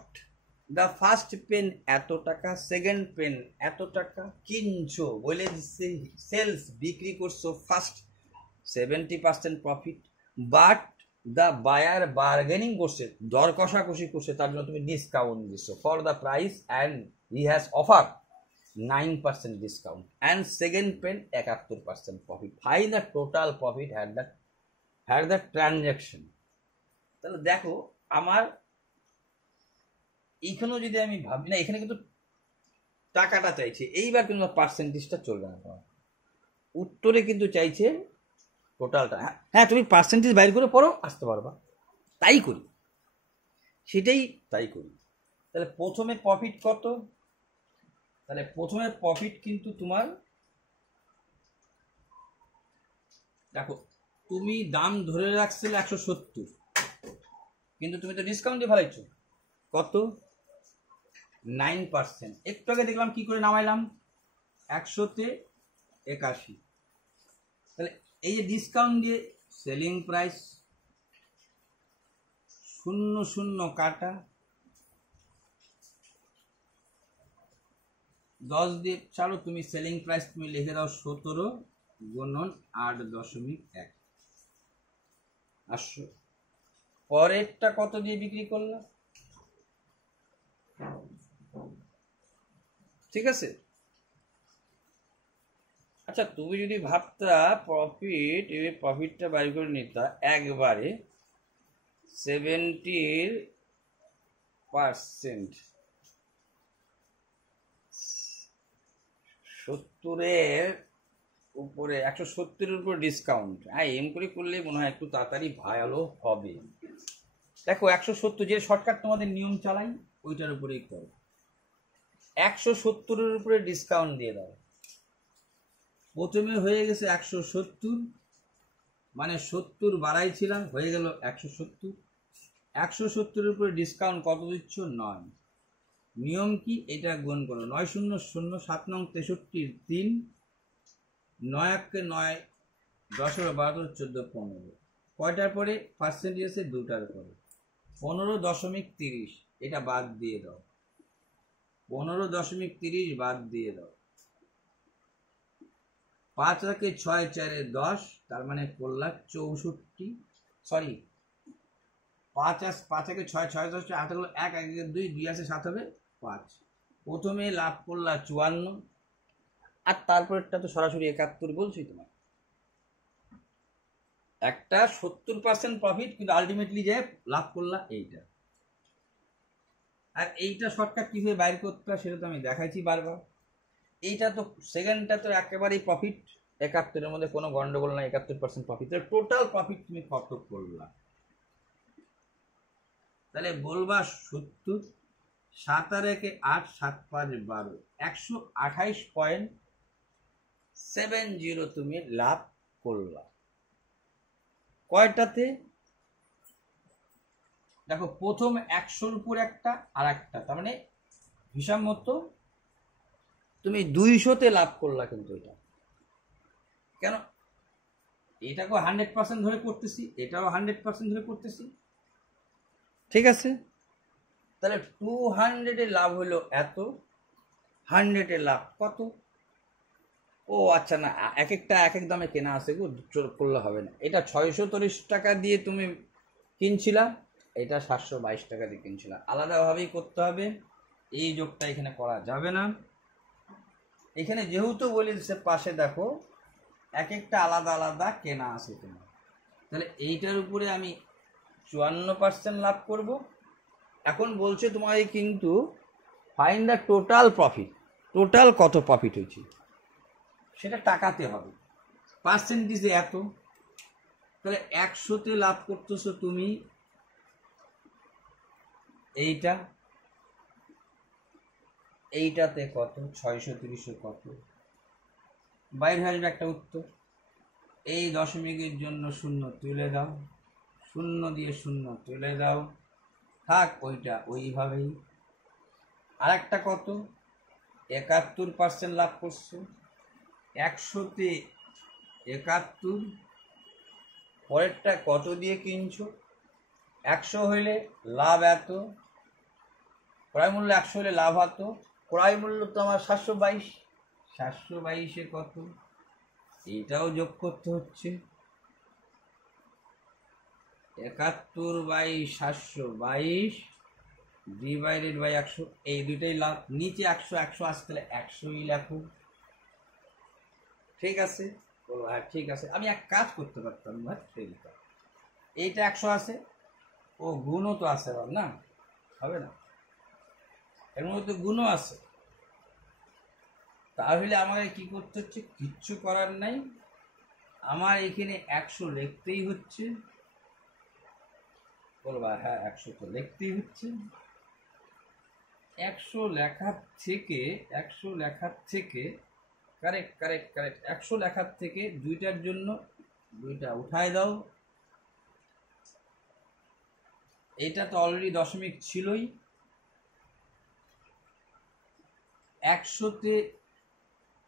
the first pen এত টাকা, সেকেন্ড পেন এত টাকা, কিনছো বলে দিচ্ছে, সেলস বিক্রি করছো first 70% profit, but the buyer bargaining করছে, দর কষাকষি করছে, তার জন্য তুমি ডিসকাউন্ট দিচ্ছ for the price and he has offer 9% discount and second pen 71% profit, find the total profit had the transaction. তাহলে দেখো আমার এইখানেও যদি আমি ভাবি না, এখানে কিন্তু টাকাটা চাইছে, এইবার কিন্তু পার্সেন্টেজটা চলবে না, উত্তরে কিন্তু চাইছে টোটালটা। হ্যাঁ, তুমি পার্সেন্টেজ বাইর করে পড়ো, আসতে পারবা, তাই করি, সেটাই তাই করি। তাহলে প্রথমে প্রফিট কত? তাহলে প্রথমে প্রফিট কিন্তু তোমার, দেখো তুমি দাম ধরে রাখছিলে 170, কিন্তু তুমি তো ডিসকাউন্ট দিয়ে ফেলাইছো কত? 9%। একটু আগে দেখলাম কি করে নামাইলাম, 100-তে 81। তাহলে এই যে ডিসকাউন্ট দিয়ে সেলিং প্রাইস 00 কাটা 10 দিয়ে চালো, তুমি সেলিং প্রাইস তুমি লিখে দাও 17 গুণন 8.1। আসো পরেরটা কত দিয়ে বিক্রি করলাম, ঠিক আছে। আচ্ছা তুমি যদি ভাবতা প্রফিটটা বাইর করে নিতা একবারে 70%, 70-এর উপরে 170-এর উপরে ডিসকাউন্ট, হ্যাঁ এম করে করলে মনে হয় একটু তাড়াতাড়ি ভালো হবে। দেখো 170 যে শর্টকাট তোমাদের নিয়ম চালাই ওইটার উপরেই করো। 170-এর উপরে ডিসকাউন্ট দিয়ে দাও। প্রথমে হয়ে গেছে 170, মানে 70 বাড়াইছিলাম হয়ে গেল 170। 170-এর উপরে ডিসকাউন্ট কত দিচ্ছ 9। নিয়ম কি, এটা গুণ করো 9 0 0 7 নং 63 3, 9 1 9 10 12 14 15, কয়টার পরে পার্সেন্টেজ আছে, দুটার পরে 15.30, এটা বাদ দিয়ে দাও। 15.30 বাদ দিয়ে দাও। 5 রাখে 6 4 10, তার মানে করলা 64, সরি 5 5 6 6 10 8 হলো 1 1 2 2 আছে 7 হবে 5। প্রথমে লাভ করলা 54, আর তারপরেরটা তো সরাসরি 71 বলছি তোমার। একটা 70% প্রফিট, কিন্তু আলটিমেটলি যে লাভ করলা এইটা। আর এইটা শর্টকাট কিভাবে বাইর করতে হয় সেটা তো আমি দেখাইছি বারবার। এইটা তো সেকেন্ডটা তো একেবারেই প্রফিট, 71-এর মধ্যে কোনো গন্ডগোল নাই, 71% প্রফিট। টোটাল প্রফিট তুমি কত করলা, তাহলে বলবা 70, 7 আর 1 8 7 5 12, 128.70 তুমি লাভ করলা। কয়টাতে দেখো, প্রথম 100-র উপর একটা আর একটা, তার মানে হিসাব মতো তুমি 200-তে লাভ করলা। কিন্তু এটা কেন, এটাকেও 100% ধরে করতেছি, এটাও 100% ধরে করতেছি, ঠিক আছে। তাহলে 200-এ লাভ হলো এত, 100-এ লাভ কত, ও আচ্ছা না, এক একটা এক এক দামে কেনা আছে গো, করলে হবে না। এটা 630 টাকা দিয়ে তুমি কিনছিলা, এটা 722 টাকা দিয়ে কিনছিলা, আলাদাভাবেই করতে হবে। এই যোগটা এখানে করা যাবে না। এখানে যেহেতু বলি সে পাশে দেখো এক একটা আলাদা আলাদা কেনা আছে তোমার, তাহলে এইটার উপরে আমি 54% লাভ করব। এখন বলছে তোমাকে কিন্তু find the total profit, total কত প্রফিট হয়েছে সেটা টাকাতে হবে, পার্সেন্টেজে এত। তাহলে 100-তে লাভ করতেছো তুমি এইটা, এইটাতে কত 630 কত, বাইরে আসবে একটা উত্তর। এই দশমিকের জন্য 0 তুলে দাও, 0 দিয়ে 0 তুলে দাও, থাক ওইটা ওইভাবেই। আর একটা কত 71% লাভ করছো, 100-তে 71, পরেরটা কত দিয়ে কিনছো, 100 হইলে লাভ এত, ক্রয় মূল্য 100 হলে লাভ এত, ক্রয় মূল্য তো আমার 722, 722-এ কত, এটাও যোগ করতে হচ্ছে। 71/722 ডিভাইডেড বাই 100, এই দুইটাই লাভ। নিচে 100 100 আসতে হলে 100ই লেখো, ঠিক আছে। বলো হ্যাঁ ঠিক আছে। আমি এক কাজ করতে পারতাম না, এইটা 100 আছে, ও গুণও তো আছে আবার, না হবে না, এর মধ্যে তো গুণও আছে। তাহলে আমাকে কি করতে হচ্ছে, কিচ্ছু করার নাই, আমার এখানে 100 লিখতেই হচ্ছে। বলবা হ্যাঁ 100 তো লিখতেই হচ্ছে। 100 লেখার থেকে, 100 লেখার থেকে, কারেক্ট কারেক্ট কারেক্ট, 100 লেখার থেকে দুইটার জন্য দুইটা উঠায় দাও। এটা তো অলরেডি দশমিক ছিলই, 100-তে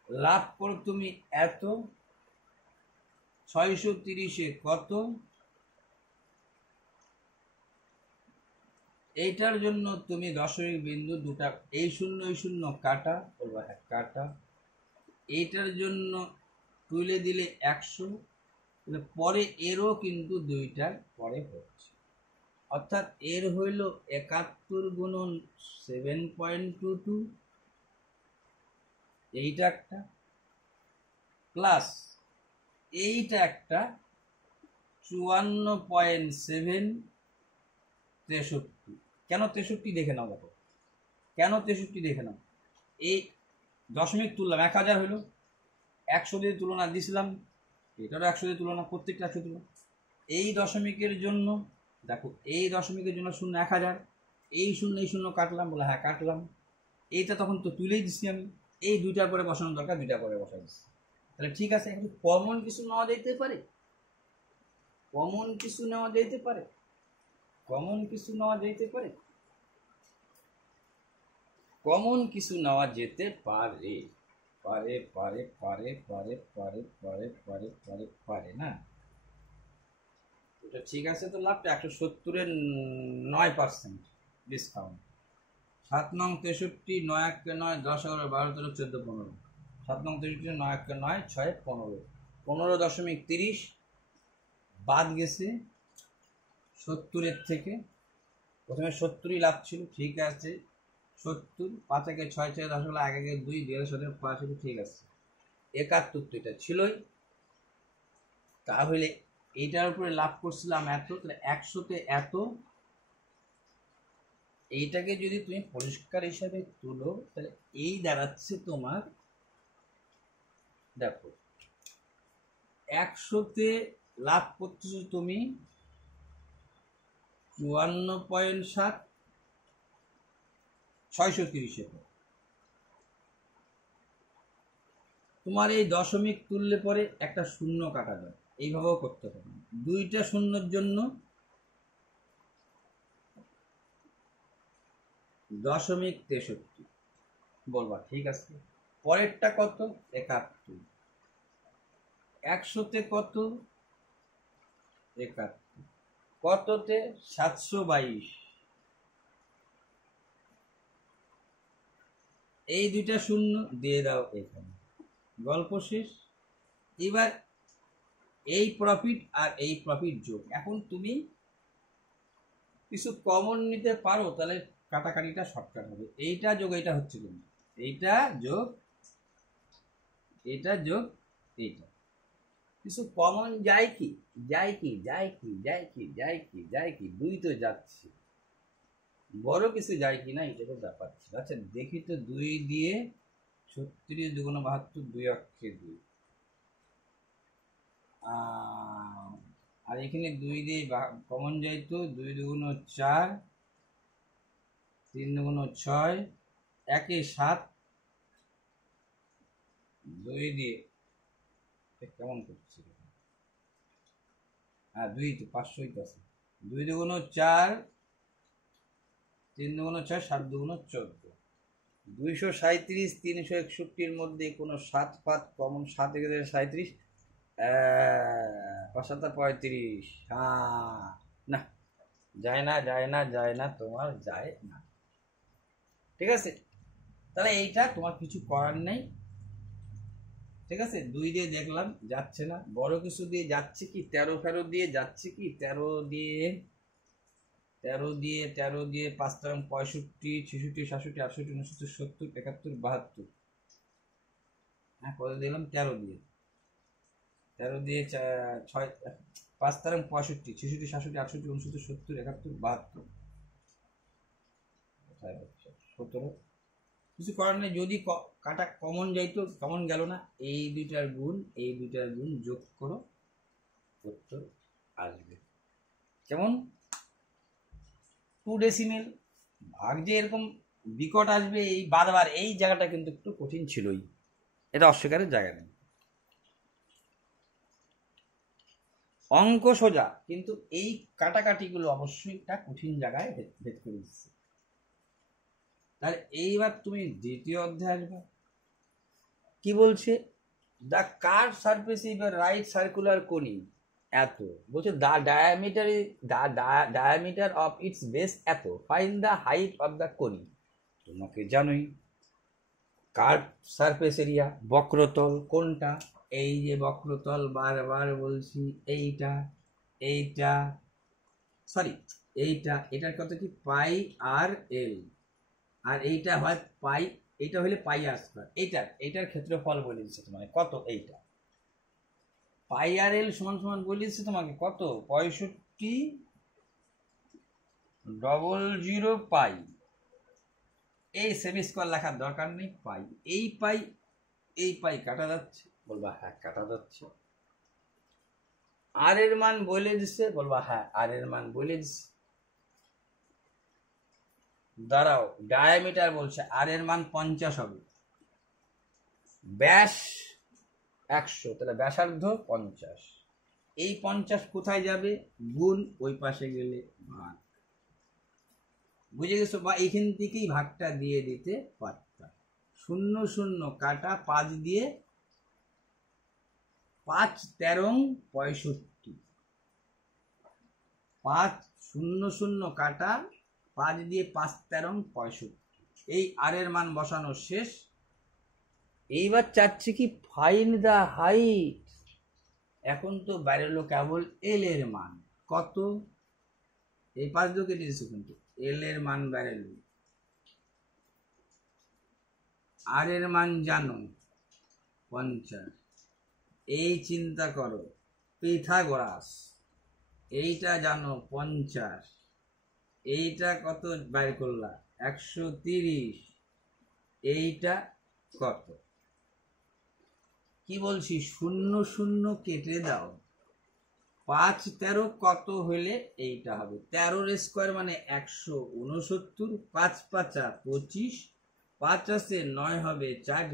লাভ করো তুমি এত, 630-এ কত, এইটার জন্য তুমি দশমিক বিন্দু দুটা, এই শূন্য এই শূন্য কাটা, বলবো হ্যাঁ কাটা, এইটার জন্য তুলে দিলে 100, পরে এরও কিন্তু দুইটার পরে হচ্ছে, অর্থাৎ এর হইল 71 গুণন 7.22, এইটা একটা, প্লাস এইটা একটা 54.763। কেন 63 দেখে নাও, দেখো কেন 63 দেখে নাও। এই দশমিক তুললাম, 1000 হইল, 100 দিয়ে তুলনা দিছিলাম, এটারও 100 দিয়ে তুলনা, প্রত্যেকটা 100 তুলনা। এই দশমিকের জন্য দেখো, এই দশমিকের জন্য শূন্য 1000, এই শূন্য এই শূন্য কাটলাম, বলে হ্যাঁ কাটলাম, এইটা তখন তো তুলেই দিচ্ছি আমি, এই দুইটার পরে বসানোর দরকার, দুইটা পরে বসাই দিচ্ছি, তাহলে ঠিক আছে। এখন কমন কিছু নেওয়া যেতে পারে, কমন কিছু নেওয়া যেতে পারে, কমন কিছু নেওয়া যেতে পারে, কমন কিছু নেওয়া যেতে পারে, পারে পারে পারে পারে পারে পারে পারে পারে পারে না, এটা ঠিক আছে। তো লাভটা 170-এর 9% ডিসকাউন্ট, 7 নং 63, 9 1 9 10 11 12 13 14 15, 7 নং 63 9 1 9 6 15, 15.30 বাদ গেছে 70-এর থেকে। প্রথমে 70-ই লাভ ছিল, ঠিক আছে, 70, 5 একে 6 6 10 হলো 1 1 2 2 17 5 হলো, ঠিক আছে। 71 তো এটা ছিলই, তাহলে এইটার উপরে লাভ করছিলাম এত, তাহলে 100-তে এত, এইটাকে যদি তুমি পরিষ্কার হিসাবে তুলো, তাহলে এই দাঁড়াচ্ছে তোমার, দেখো 100-তে লাভ করতেছো তুমি 54.7, 630-এ তোমার এই দশমিক তুললে পরে একটা শূন্য কাটা যায়, এইভাবেও করতে পারো, দুইটা শূন্যর জন্য 0.63 বলবা, ঠিক আছে। পরেরটা কত, 71, 100-তে কত, 71, কততে 722, এই দুইটা শূন্য দিয়ে দাও এখানে, গল্প শেষ। এবার এই প্রফিট আর এই প্রফিট যোগ, এখন তুমি কিছু কমন নিতে পারো, তাহলে কাটাকাটিটা শর্টকাট হবে, এইটা যোগ এইটা হচ্ছে, কিন্তু এইটা যোগ এইটা যোগ এইটা, কিছু কমন যায় কি, যায় কি, যায় কি, যায় কি, যায় কি, যায় কি, দুই তো যাচ্ছে, বড় কিছু যায় কি না, এটা তো ব্যাপার ছিল। আচ্ছা দেখি তো, 2 দিয়ে 36 2 72, 2 অক্ষে 2, আর এখানে 2 দিয়ে কমন যাইতো, 2 2 4, 3 2 6, 1 7, 2 দিয়ে কেমন করছে, হ্যাঁ 2 তো 500 তো আছে, 2 2 4, 3 2 6, 7 2 14, 237, 361-এর মধ্যে কোনো 7 5 কমন, 7 থেকে 37, 5 7 35, হ্যাঁ না, যায় না যায় না যায় না, তোমার যায় না, ঠিক আছে। তাহলে এইটা তোমার কিছু করার নেই, ঠিক আছে। 2 দিয়ে দেখলাম যাচ্ছে না, বড় কিছু দিয়ে যাচ্ছে কি, 13 ফেরো দিয়ে যাচ্ছে কি, 13 দিয়ে 13 দিয়ে 13 দিয়ে 5 13 65 66 67 68 69 70 71 72, হ্যাঁ কত দিলাম, 13 দিয়ে 6 5 13 65 66 67 68 69 70 71 72, কোথায় হচ্ছে 17, কিছু করার নেই। যদি কাটা কমন যাইতো, কমন গেল না, এই দুইটার গুণ এই দুইটার গুণ যোগ করো, উত্তর আসবে কেমন, 2 ডেসিমেল। ভাগ যে এরকম বিকট আসবে এই বারবার, এই জায়গাটা কিন্তু একটু কঠিন ছিলই, এটা অস্বীকারের জায়গা নেই। অঙ্ক সোজা, কিন্তু এই কাটাকাটিগুলো অবশ্যই একটা কঠিন জায়গায় ভেদ করে দিচ্ছে। তাহলে এইবার তুমি দ্বিতীয় অধ্যায় আসবে, কি বলছে, the curve surface is right circular cone এত, বলছে the diameter of its base এত, find the height of the cone. তোমাকে জানোই কার্ভ সারফেস এরিয়া, বক্রতল কোনটা, এই যে বক্রতল বারবার বলছি, এইটা এইটা সরি এইটা, এটার কত কি পাই আর এল, আর এইটা হয় পাই, এইটা হলে পাই আর স্কয়ার, এইটার ক্ষেত্রফল বলে দিচ্ছে তোমাকে কত, এইটা পাই আর এল সমান সমান বলে দিচ্ছে তোমাকে কত, 6500 পাই। এই সেমি স্কয়ার লেখার দরকার নেই, পাই, এই পাই কাটা যাচ্ছে, বলবা হ্যাঁ কাটা যাচ্ছে। আর এর মান বলে দিচ্ছে, বলবা হ্যাঁ আর এর মান বলে দিচ্ছে। দাঁড়াও, ডায়ামিটার বলছে আর এর মান 50 হবে, ব্যাস 100, তাহলে ব্যাসার্ধ 50, এই 50 কোথায় যাবে, গুণ, ওই পাশে গেলে ভাগ, বুঝে গেছো? বা এইখান থেকেই ভাগটা দিয়ে দিতে পারতাম, 0 0 কাটা 5 দিয়ে, 5 13 65, 5 0 0 কাটা 5 দিয়ে 5 13 65, এই আর এর মান বসানো শেষ। এইবার চাচ্ছি কি ফাইন্ড দ্য হাইট, এখন তো বেরোলো কেবল এল এর মান কত, এই 5 দিয়ে কেটে দিচ্ছি কিন্তু এল এর মান বেরোলো, আর এর মান জানো 50, এই চিন্তা করো পিথাগোরাস, এইটা জানো 50, এইটা কত বের করলা 130, এইটা কত, কি বলছি 0 0 কেটে দাও, 5 13 কত হলে এইটা হবে, 13 স্কোয়ার মানে 169, 5 5 25, 5 আছে 9 হবে 4,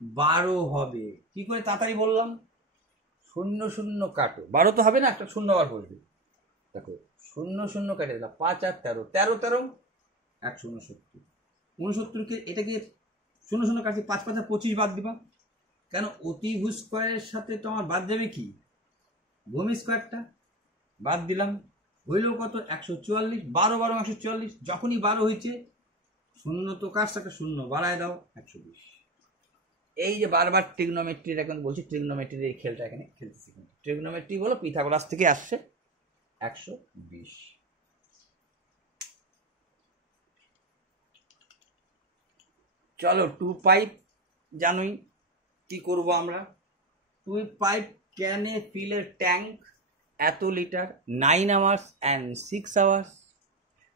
12 হবে। কি করে তাড়াতাড়ি বললাম, 0 0 কাটো, 12 তো হবে না, একটা শূন্য বার করবে, দেখো 0 0 কেটে দিলাম, 5 আর 13, 13 13 169, 69কে এটাকে 0 0 কাটছি, 5 5 25 বাদ দিবা, কেন অতিভুজ স্কোয়ারের সাথে তো আমার বাদ যাবে কি ভূমি স্কোয়ারটা, বাদ দিলাম, হইল কত 144, 12 12 144, যখনই 12 হয়েছে শূন্য তো কাজটা একটা শূন্য বাড়ায় দাও 120। এই যে বারবার ট্রিগনোমেট্রির এখন বলছি, ট্রিগনোমেট্রির এই খেলটা এখানে খেলতেছি, ট্রিগনোমেট্রি হলো পিথাগোরাস থেকে আসছে 120। চলো 2 পাইপ জানোই কি করব আমরা, 2 pipe can a fill a tank এত লিটার 9 hours and 6 hours,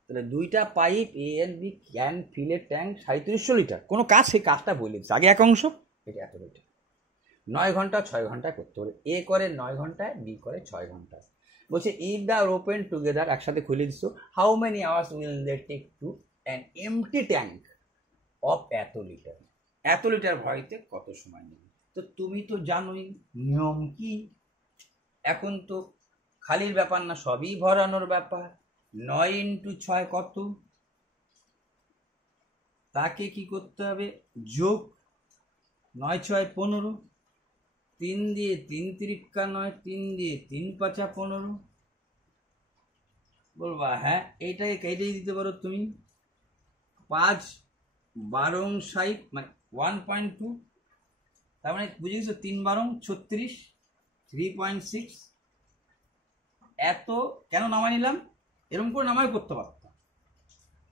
তাহলে দুইটা pipe A and B can fill a tank 3700 litre, কোনো কাজ, সেই কাজটা বলে দিচ্ছে আগে এক অংশ, এটা এত লিটার, 9 ঘন্টা 6 ঘন্টায় করতে হবে, এ করে 9 ঘন্টায়, বি করে 6 ঘন্টায়। বলছে if they are open together, একসাথে খুলে দিচ্ছ, how many hours will they take to an empty tank of এত লিটার, এত লিটার ভরাইতে কত সময় নেবে। তো তুমি তো জানোই নিয়ম কি, এখন তো খালির ব্যাপার না, সবই ভরানোর ব্যাপার, 9 × 6 কত, তাকে কি করতে হবে যোগ, 9 6 15, 3 দিয়ে 3 3 9, 3 দিয়ে 3 5 15, বলবা হ্যাঁ এইটাকে কেটেই দিতে পারো তুমি, 5 12 60 মানে 1.2, তার মানে বুঝে গেছো 3 12 36, 3.6, এত কেন নামাই নিলাম, এরকম করে নামাই করতে পারতাম,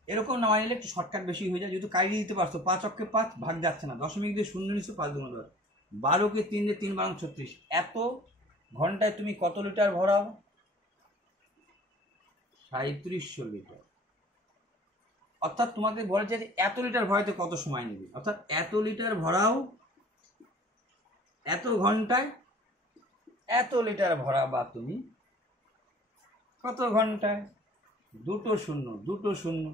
এরকম নামাই নিলে একটু শর্টকাট বেশি হয়ে যায়, যেহেতু কাইডি দিতে পারছো, 5 অক্ষে 5 ভাগ যাচ্ছে না, দশমিক দিয়ে শূন্য নিচ্ছ, 5 2 12, 12কে 3 দিয়ে 3 12 36, এত ঘন্টায় তুমি কত লিটার ভরাও, 3700 লিটার। অর্থাৎ তোমাকে বলেছে যে এত লিটার ভরাইতে কত সময় নেবে, অর্থাৎ এত লিটার ভরাও এত ঘন্টায়, এত লিটার ভরাবা তুমি কত ঘন্টায়, 2 0 2 0,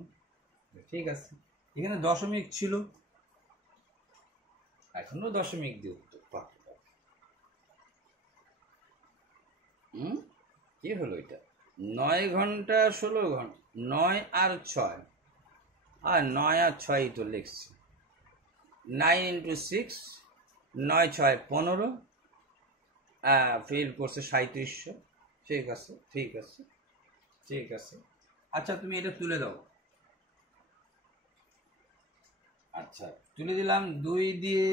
ঠিক আছে, এখানে দশমিক ছিল, এখনো দশমিক দিয়ে উত্তর পাবে। কি হলো এটা, 9 ঘন্টা 16 ঘন্টা, 9 আর 6, আর 9 আর 6 তো লিখছি, 9 × 6 9 6 15, ফিল করছে 3700। ঠিক আছে, ঠিক আছে, ঠিক আছে। আচ্ছা তুমি এটা তুলে দাও। আচ্ছা তুলে দিলাম। 2 দিয়ে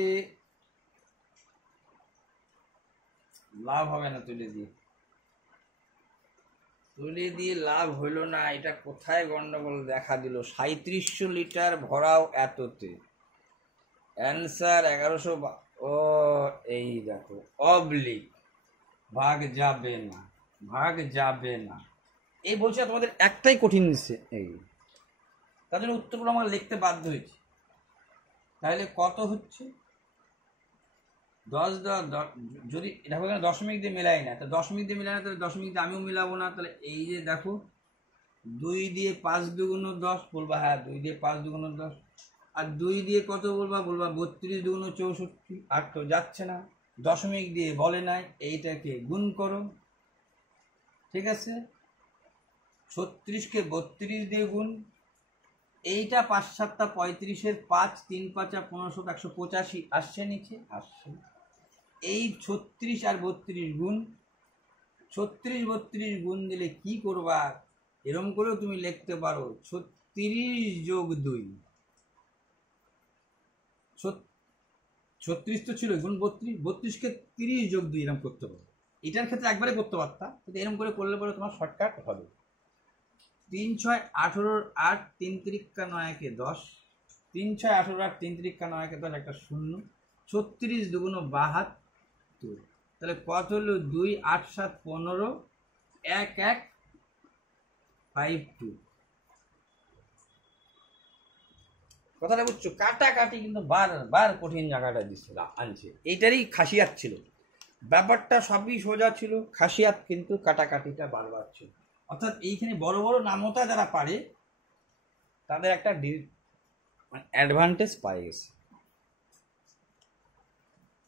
লাভ হবে না, তুলে দিয়ে লাভ হইল না। এটা কোথায় গন্ডগোল দেখা দিল? 3700 লিটার ভরাও এততে, অ্যান্সার 1100। ও এই দেখো, অবলিক, ভাগ যাবে না, ভাগ যাবে না। এই বলছে তোমাদের একটাই কঠিন দিচ্ছে, এই তার জন্য উত্তরগুলো আমাকে লিখতে বাধ্য হয়েছে। তাহলে কত হচ্ছে? 10 যদি দেখো এখানে দশমিক দিয়ে মেলাই না, তো দশমিক দিয়ে মেলাই না, তাহলে দশমিক দিয়ে আমিও মিলাবো না। তাহলে এই যে দেখো 2 দিয়ে 5 দুগুণ 10 বলবা, হ্যাঁ 2 দিয়ে 5 দুগুণ 10। আর 2 দিয়ে কত বলবা? 32 দুগুণ 64। আর তো যাচ্ছে না, দশমিক দিয়ে বলে নাই, এইটাকে গুণ করো। ঠিক আছে, 36কে 32 দিয়ে গুণ। এইটা 5 7 35-এর 5 3 5 15 185 আসছে নিচে, আসছে। এই 36 আর 32 গুণ, 36 32 গুণ দিলে কি করবা? এরকম করেও তুমি লিখতে পারো 36 যোগ 2। 36 তো ছিল, গুণ 32, 32কে 30 যোগ 2 এরকম করতে পারো। এটার ক্ষেত্রে একবারে করতে পারতাম, কিন্তু এরকম করে করলে পরে তোমার শর্টকাট হবে। 3 6 18 8 3 3 9 1 10, 3 6 18 8 3 3 9 1 10, একটা শূন্য। 36 দুগুণ 72, তাহলে কত হলো? 2 8 7 15 1 1 5 2। কথাটা বুঝছো? কাটাকাটি কিন্তু বারবার কঠিন জায়গাটা দিচ্ছিল, আনছে। এইটারই খাসিয়াত ছিল, ব্যাপারটা সবই সোজা ছিল, খাসিয়াত কিন্তু কাটাকাটিটা বারবার ছিল। অর্থাৎ এইখানে বড় বড় নামতা যারা পারে তাদের একটা অ্যাডভান্টেজ পাই গেছে।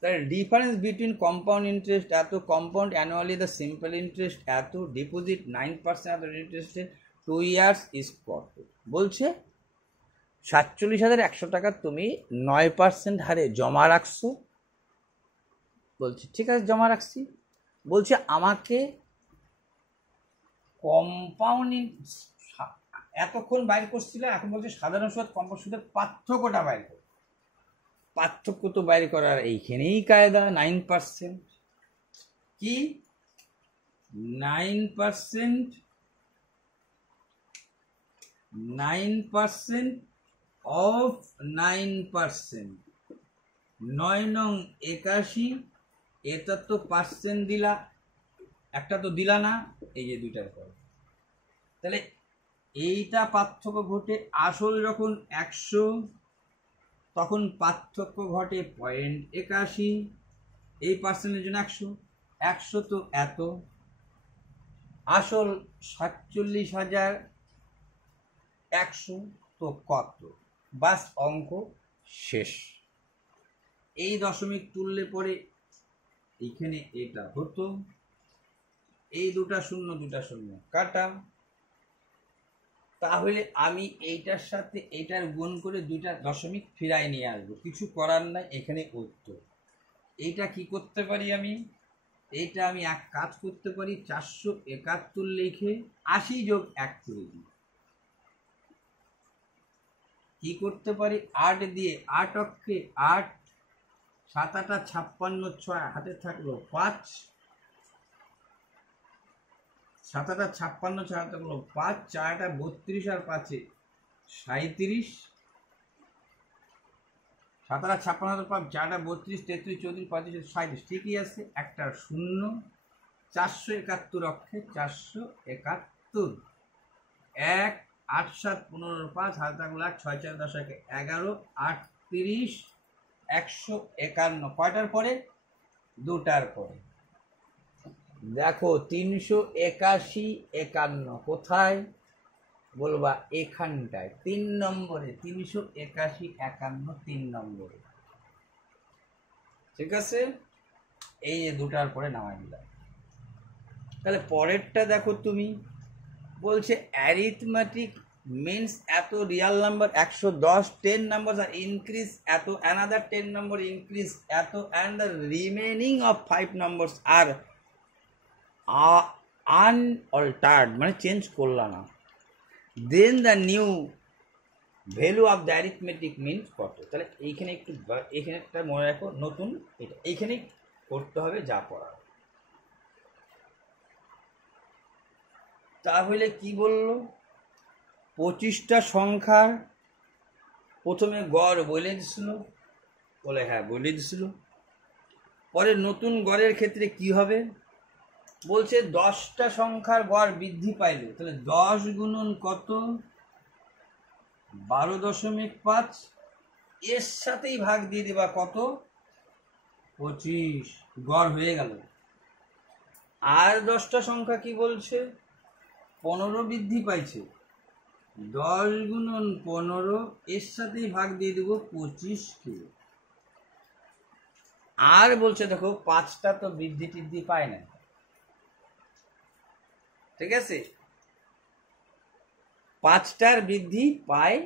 তার ডিফারেন্স বিটুইন কম্পাউন্ড ইন্টারেস্ট এত, compound annually the simple interest এত, ডিপোজিট 9% এত ইন্টারেস্টে 2 ইয়ার্স ইজ কত। বলছে 47,100 টাকা তুমি 9% হারে জমা রাখছো। বলছে ঠিক আছে জমা রাখছি। বলছে আমাকে কম্পাউন্ড এতক্ষণ বাইর করছিল, এখন বলছে সাধারণ সুদ কম্পাউন্ড সুদের পার্থক্যটা বাইর করো। পার্থক্য তো বাইর করার এইখানেই কায়দা। 9% কি? 9% 9% অফ 9%, 9 নং 81। এটা তো পার্সেন্ট দিলা, একটা তো দিলা না, এই যে দুইটার পর। তাহলে এইটা পার্থক্য ঘটে। আসল যখন 100 তখন পার্থক্য ঘটে 0.81। এই পার্সেন্টের জন্য 100, 100 তো এত। আসল 47,100 তো কত? বাস অঙ্ক শেষ। এই দশমিক তুললে পরে এইখানে এটা হতো, এই দুটা শূন্য দুটা শূন্য কাটা। তাহলে আমি এইটার সাথে এইটার গুণ করে দুইটা দশমিক ফিরাই নিয়ে আসবো, কিছু করার নাই। এখানে উত্তর। এইটা কি করতে পারি আমি? এইটা আমি এক কাজ করতে পারি, 471 লিখে 80 যোগ 1 করে দিই। কি করতে পারি? 8 দিয়ে 8 অক্ষে 8, 7 8 56, 6 হাতে থাকলো 5, 7 8 56, 6 হাতে থাকলো 5, 4 32 আর 5 37, 7 8 56 5, 4 32 33 34 35 37, ঠিকই আছে। একটা শূন্য। 471 অক্ষে 471, 1 8 7 15 5 হাতে থাকলো 1, 6 4 10 11, 38 151। কয়টার পরে? দুটার পরে। দেখো 381 51 কোথায়? বলবা এখানটায় 3 নম্বরে। 381 51 3 নম্বরে। ঠিক আছে, এই যে দুটার পরে নামাই দিলাম। তাহলে পরেরটা দেখো তুমি, বলছে অ্যারিথমেটিক means এত Real number 110, 10 numbers are increase এত, another 10 number increase এত, and the remaining of 5 numbers are unaltered, মানে চেঞ্জ করলা না, then the new value of the arithmetic means কত। তাহলে এইখানে একটু, এখানে একটা মনে রাখো, নতুন এটা এইখানে করতে হবে যা পড়া। তাহলে কি বললো, 25টা সংখ্যার প্রথমে গড় বলে দিছিল, বলে হ্যাঁ বলে দিছিল। পরে নতুন গড়ের ক্ষেত্রে কি হবে, বলছে 10টা সংখ্যার গড় বৃদ্ধি পাইল, তাহলে 10 গুণন কত, 12.5, এর সাথেই ভাগ দিয়ে দেবা কত, 25, গড় হয়ে গেল। আর 10টা সংখ্যা কি বলছে, 15 বৃদ্ধি পাইছে, 10 গুণন 15, এর সাথেই ভাগ দিয়ে দেবো 25কে। আর বলছে দেখো 5টা তো বৃদ্ধি টিদ্ধি পায় না, ঠিক আছে, 5টার বৃদ্ধি পায়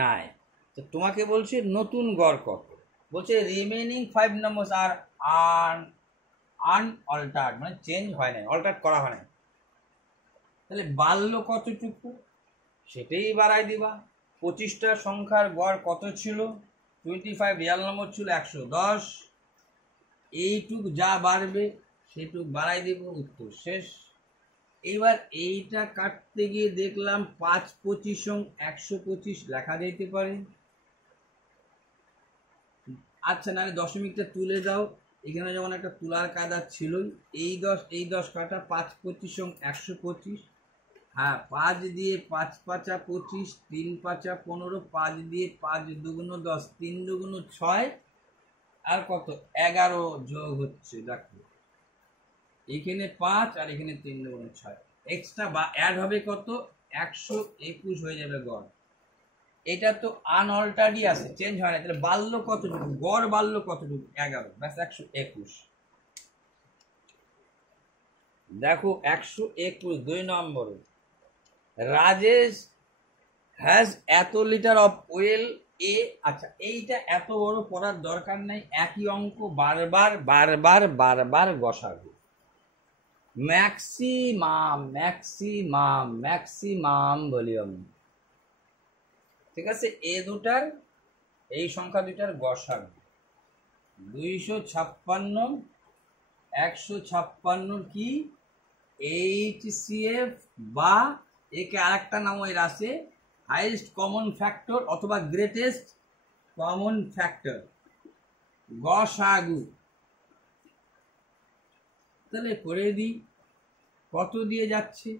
নাই। তো তোমাকে বলছে নতুন গড় কত, বলছে রিমেনিং 5 নাম্বারস আর আনঅল্টার্ড, মানে চেঞ্জ হয় নাই, অল্টার করা হয় নাই। তাহলে বাড়ল কতটুকু, সেটাই বাড়াই দিবা। 25টা সংখ্যার গড় কত ছিল, 25, রিয়াল নম্বর ছিল 110, এইটুক যা বাড়বে সেটুক বাড়াই দেব, উত্তর শেষ। এবার এইটা কাটতে গিয়ে দেখলাম 5 25 125 লেখা যেতে পারে। আচ্ছা, নাহলে দশমিকটা তুলে দাও, এখানে যেমন একটা তুলার কায়দা ছিলই, এই 10 কাটা, 5 25 125, হ্যাঁ 5 দিয়ে 5 5 25, 3 5 15, 5 দিয়ে 5 2 10, 3 2 6, আর কত 11 যোগ হচ্ছে, দেখো এখানে 5 আর এখানে 3 2 6, এক্সট্রা বা অ্যাড হবে কত, 121 হয়ে যাবে গড়। এটা তো আনঅল্টার্ডই আছে, চেঞ্জ হয় না, তাহলে বাড়লো কতটুকু, গড় বাড়লো কতটুকু, 11, ব্যাস 121। দেখো 121, 2 নম্বরে, রাজেশ হ্যাজ এত লিটার অফ ওয়েল এ। আচ্ছা, এইটা এত বড় পড়ার দরকার নাই, একই অঙ্ক বারবার বারবার বারবার বসাবো। ম্যাক্সিমাম ম্যাক্সিমাম ম্যাক্সিমাম ভলিউম, ঠিক আছে, এ দুটার, এই সংখ্যা দুটার গসাগু 256, 156 কি HCF, বা একে আরেকটা নাম এর আছে হাইয়েস্ট কমন ফ্যাক্টর অথবা গ্রেটেস্ট কমন ফ্যাক্টর, গসাগু। তাহলে করে দিই, কত দিয়ে যাচ্ছে,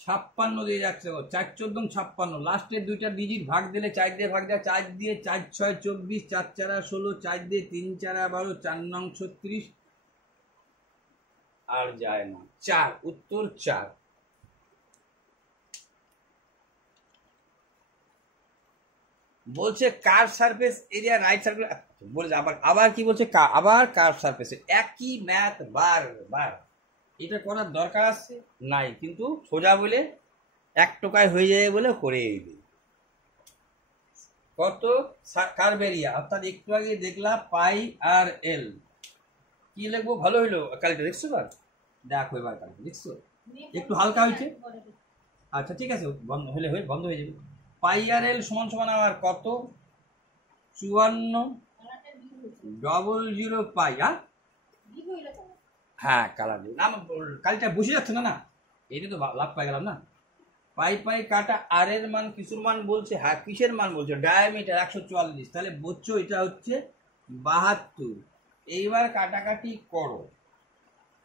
56 দিয়ে যাচ্ছে, 4 14 56, লাস্টের দুইটা ডিজিট ভাগ দিলে 4 দিয়ে ভাগ দেওয়া, 4 দিয়ে 4 6 24, 4 4 16, 4 দিয়ে 3 4 12, 4 9 36, আর যায় না, 4, উত্তর 4। বলছে curve surface area right circle, বলছে আবার কি বলছে, আবার কার্ভ সারফেসের একই ম্যাথ বারবার, এটা করার দরকার আছে নাই, কিন্তু সোজা বলে 1 টোকায় হয়ে যাবে বলে করে দিই। কত, কার্ভ এরিয়া, অর্থাৎ একটু আগে দেখলাম পাই আর এল, কি লিখবো, ভালো হইলো কালকে দেখছো, এবার দেখো, এবার কালকে দেখছো একটু হালকা হয়েছে। আচ্ছা ঠিক আছে, বন্ধ হলে বন্ধ হয়ে যাবে। পাই আর এল সমান সমান আমার কত, 54 পাই, হ্যাঁ কালার না, কালটা বসে যাচ্ছে না, এইটা তো লাভ পাই গেলাম না। পাই পাই কাটা, আর এর মান কিছুর মান বলছে, হ্যাঁ কিসের মান বলছে, ডায়ামিটার 144, তাহলে বুঝছো এটা হচ্ছে 72। এইবার কাটাকাটি করো,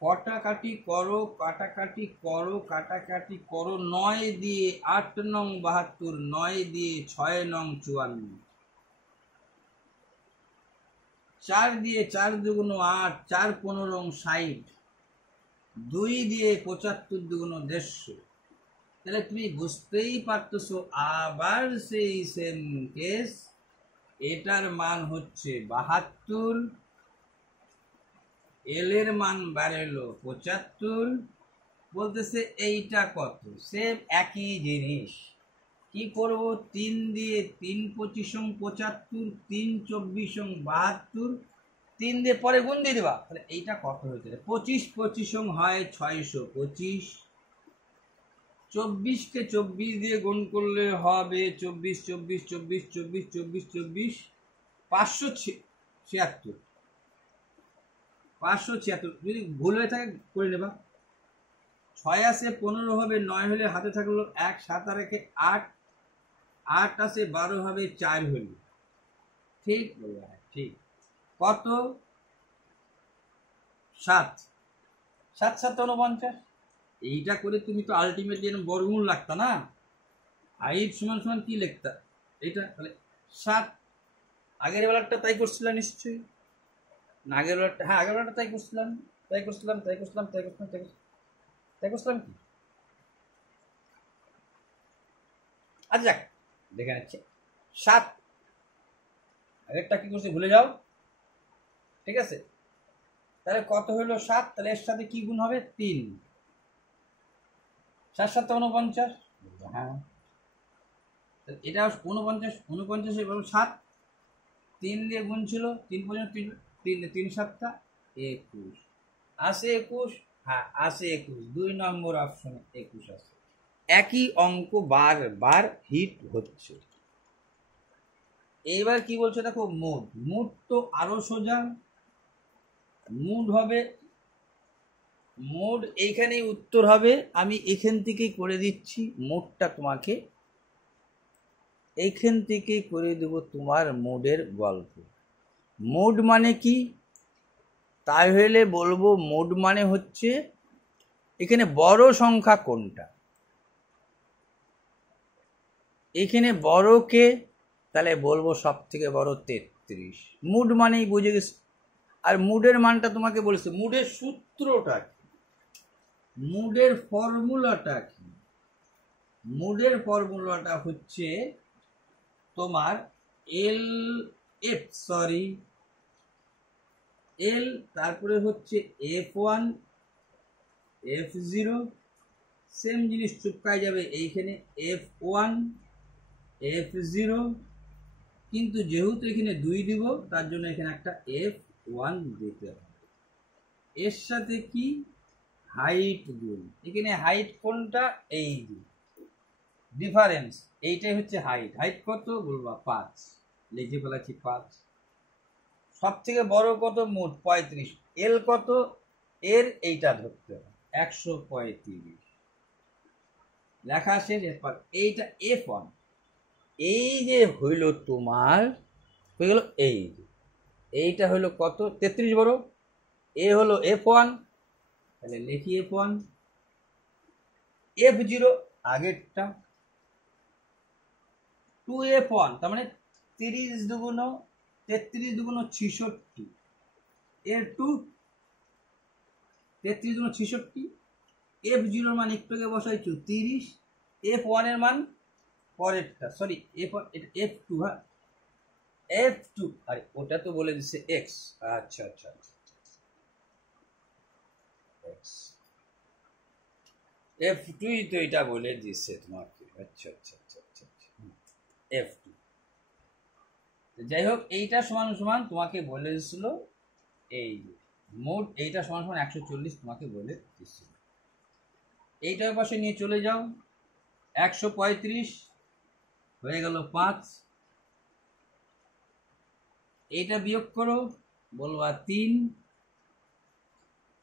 কাটাকাটি করো, কাটাকাটি করো, কাটাকাটি করো, 9 দিয়ে 8 নং 72, 9 দিয়ে 6 নং 54, 4 দিয়ে 4 দুগুণ 8, 4 15 60, 2 দিয়ে 75 দুগুণ 150। তাহলে তুমি বুঝতেই পারতেছো, আবার সেই সেম কেস, এটার মান হচ্ছে 72, এল এর মান বাড়লো 75, বলতেছে এইটা কত, সেম একই জিনিস, কি করব, 3 দিয়ে 3 25 75, 3 24 72, 3 দিয়ে পরে গুণ দিয়ে দেবা, তাহলে এইটা কত হয়েছে? 25 25 হয় 625, 24কে 24 দিয়ে গুণ করলে হবে 24 24 24 24 24 24 576, 576। যদি ভুল হয়ে থাকে করে নেবা। 6 আসে 15 হবে, 9 হলে হাতে থাকলো 1, 7 আর 1 8, 8 আসে 12 হবে, 4 হলো। ঠিক বলবো, ঠিক। কত? 7, 7 7 49। এইটা করে তুমি তো আলটিমেটলি বর্গমূল লাগতা না, হাইট সমান সমান কি লিখতা? এটা তাহলে 7। আগের বেলাটা তাই করছিলাম নিশ্চয়ই না? আগের বেলাটা, হ্যাঁ আগের বেলাটা তাই করছিলাম, তাই করছিলাম তাই করছিলাম তাই করছিলাম তাই করছিলাম তাই করছিলাম কি? আচ্ছা যাক, দেখে নিচ্ছে। 7 আগেরটা কি করছি ভুলে যাও, ঠিক আছে? তাহলে কত হলো 7, তাহলে এর সাথে কি গুণ হবে? 3। 7 7 49। হ্যাঁ, এটা 49, 49 এবং 7 3 দিয়ে গুণ ছিল, 3 পর্যন্ত 3 3 7 21 আসে 21। হ্যাঁ আসে 21, 2 নম্বর অপশনে 21 আসে। একই অঙ্ক বারবার হিট হচ্ছে। এইবার কি বলছে দেখো, মোড। মোড তো আরো সোজা, মোড হবে, মোড এইখানেই উত্তর হবে। আমি এখান থেকেই করে দিচ্ছি মোডটা তোমাকে, এইখান থেকেই করে দেব তোমার মোডের গল্প। মোড মানে কি? তাই হলে বলবো মোড মানে হচ্ছে এখানে বড় সংখ্যা কোনটা। এখানে বড় কে? তাহলে বলবো সব থেকে বড় 33। মুড মানেই বুঝে গেছি। আর মুডের মানটা তোমাকে বলেছে, মুডের সূত্রটা কি, মুডের ফর্মুলাটা কি? মুডের ফর্মুলাটা হচ্ছে তোমার এল এফ, সরি এল, তারপরে হচ্ছে F1 F0, সেম জিনিস চুপকায় যাবে এইখানে F1 F0, কিন্তু যেহেতু এখানে 2 দিব তার জন্য এখানে একটা F1 দিতে হবে। এর সাথে কি হাইট গুণ, এখানে হাইট কোনটা? এই ডিফারেন্স, এইটাই হচ্ছে হাইট। হাইট কত বলবা? 5, লিখে ফেলাচ্ছি 5। সব থেকে বড় কত? মোট 35। এল কত? এর এইটা ধরতে হবে 135, লেখা শেষ। এরপর এইটা F1, এই যে হইল তোমার, হয়ে গেল এই যে, এইটা হলো কত? 33 বড়। এ হলো F1, তাহলে লিখি F1। F0 আগেরটা 2F1, তার মানে 30 দুগুণ 33 দুগুণ 66, এর 2 33 দুগুণ 66। F0 এর মান একটু আগে বসাইছো 30, F1 এর মান পরেরটা, সরি F1 এটা F2, হ্যাঁ F2, আরে ওটা তো বলে দিচ্ছে x। আচ্ছা আচ্ছা আচ্ছা, x F2 তো এটা বলে দিচ্ছে তোমাকে। আচ্ছা আচ্ছা আচ্ছা আচ্ছা, F2। যাই হোক, এইটা সমান সমান তোমাকে বলে দিচ্ছিল এই মোট, এইটা সমান সমান 140 তোমাকে বলে দিচ্ছিল। এইটার পাশে নিয়ে চলে যাও, 135 হয়ে গেল 5। এইটা বিয়োগ করো, বলবা 3।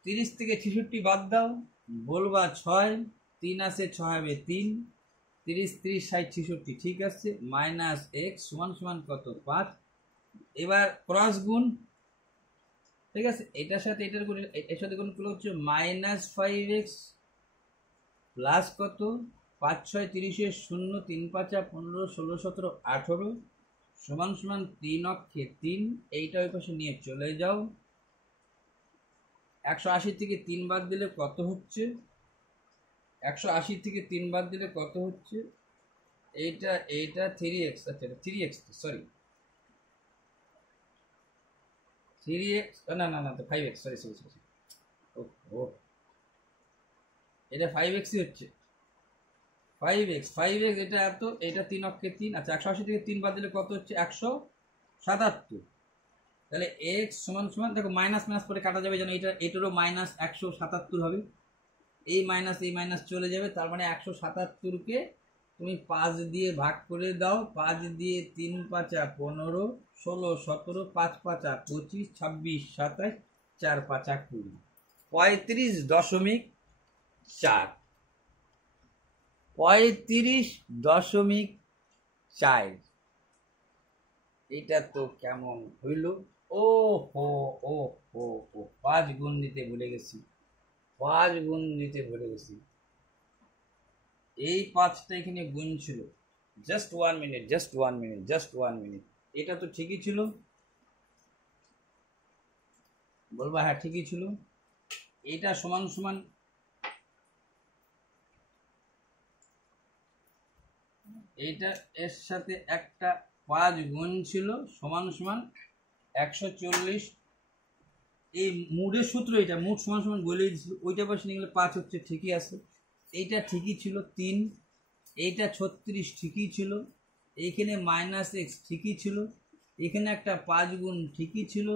30 থেকে 66 বাদ দাও, বলবা 6। 3 আছে 6 হবে 3, 30 30 60 66, ঠিক আছে। মাইনাস x সমান সমান কত? 5। এবার ক্রস গুণ, ঠিক আছে, এটার সাথে এটার গুণ, এর সাথে গুণ করলে হচ্ছে -5x প্লাস কত? 5 6 30 0, 3 5 15 16 17 18 সমান সমান 3 অক্ষে 3। এইটা ওই পাশে নিয়ে চলে যাও, 180 থেকে 3 বাদ দিলে কত হচ্ছে? 180 থেকে 3 বাদ দিলে কত হচ্ছে? এইটা 3x, আচ্ছা 3x, সরি 3x, না না না তো 5x, সরি সরি সরি, ও এটা 5x হচ্ছে। 5x এটা এত, এটা 3 অক্ষে 3। আচ্ছা 180 থেকে 3 বাদ দিলে কত হচ্ছে? 177। তাহলে x সমান সমান দেখো মাইনাস মাইনাস করে কাটা যাবে, যেন এটারও মাইনাস 177 হবে। এই মাইনাস চলে যাবে, তার মানে 177কে তুমি 5 দিয়ে ভাগ করে দাও। 5 দিয়ে 3 পাঁচা 15, 16, 17, 5 পাঁচা 25, 26, 27, 4 পাঁচা 20, 35.4। 35.4। এটা তো কেমন হইল? ও হো ও হো ও 5 গুণ দিতে ভুলে গেছি, 5 গুণ দিতে ভুলে গেছি। এই 5টা এখানে গুণ ছিল। Just 1 minute, just 1 minute, just 1 minute. এটা তো ঠিকই ছিল, বলবা হ্যাঁ ঠিকই ছিল। এটা সমান সমান এইটা এর সাথে একটা 5 গুণ ছিল, সমান সমান 140। এই মুডের সূত্র, এটা মুড সমান সমান বলেই দিছিল, ওইটা পাশে নিয়ে গেলে 5 হচ্ছে, ঠিকই আছে। এইটা ঠিকই ছিল 3, এইটা 36 ঠিকই ছিল, এইখানে -x ঠিকই ছিল, এখানে একটা 5 গুণ ঠিকই ছিল,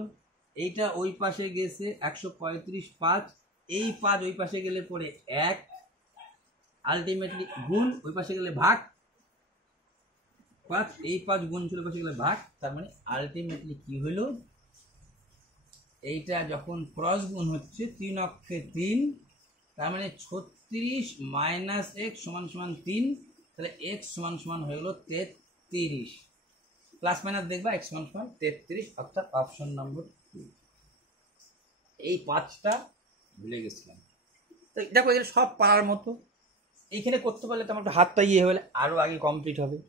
এইটা ওই পাশে গেছে 135 5, এই 5 ওই পাশে গেলে পরে 1, আলটিমেটলি গুণ, ওই পাশে গেলে ভাগ 5, এই 5 গুণ ছিল পাশে গেলে ভাগ, তার মানে আলটিমেটলি কি হলো? এইটা যখন ক্রস গুণ হচ্ছে 3 অক্ষে 3, তার মানে 36 - x সমান সমান 3, তাহলে x সমান সমান হয়ে গেল 33। প্লাস মাইনাস দেখবা x সমান সমান 33, অর্থাৎ অপশন নম্বর 2। এই 5টা ভুলে গেছিলাম। তো দেখো এখানে সব পারার মতো, এইখানে করতে পারলে তো আমার হাতটা ইয়ে হলে আরো আগে কমপ্লিট হবে।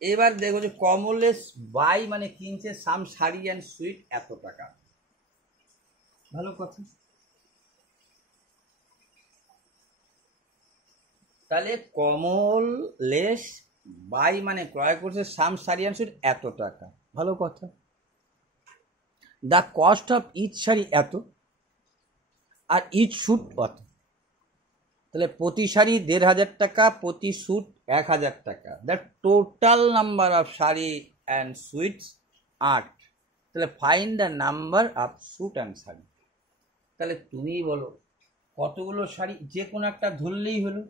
এবার দেখো যে কমলেশ বাই মানে কিনছে সাম শাড়ি অ্যান্ড সুইট এত টাকা। ভালো কথা। তাহলে কমলেশ বাই মানে ক্রয় করছে সাম শাড়ি অ্যান্ড সুইট এত টাকা। ভালো কথা। The cost of each sari এত, আর ইচ স্যুট অত। তাহলে প্রতি শাড়ি 1500 টাকা, প্রতি স্যুট 1000 টাকা। The total number of sari and suits 8। তাহলে find the number of suit and sari. তাহলে তুমি বলো কতগুলো শাড়ি, যে কোনো একটা ধরলেই হলো।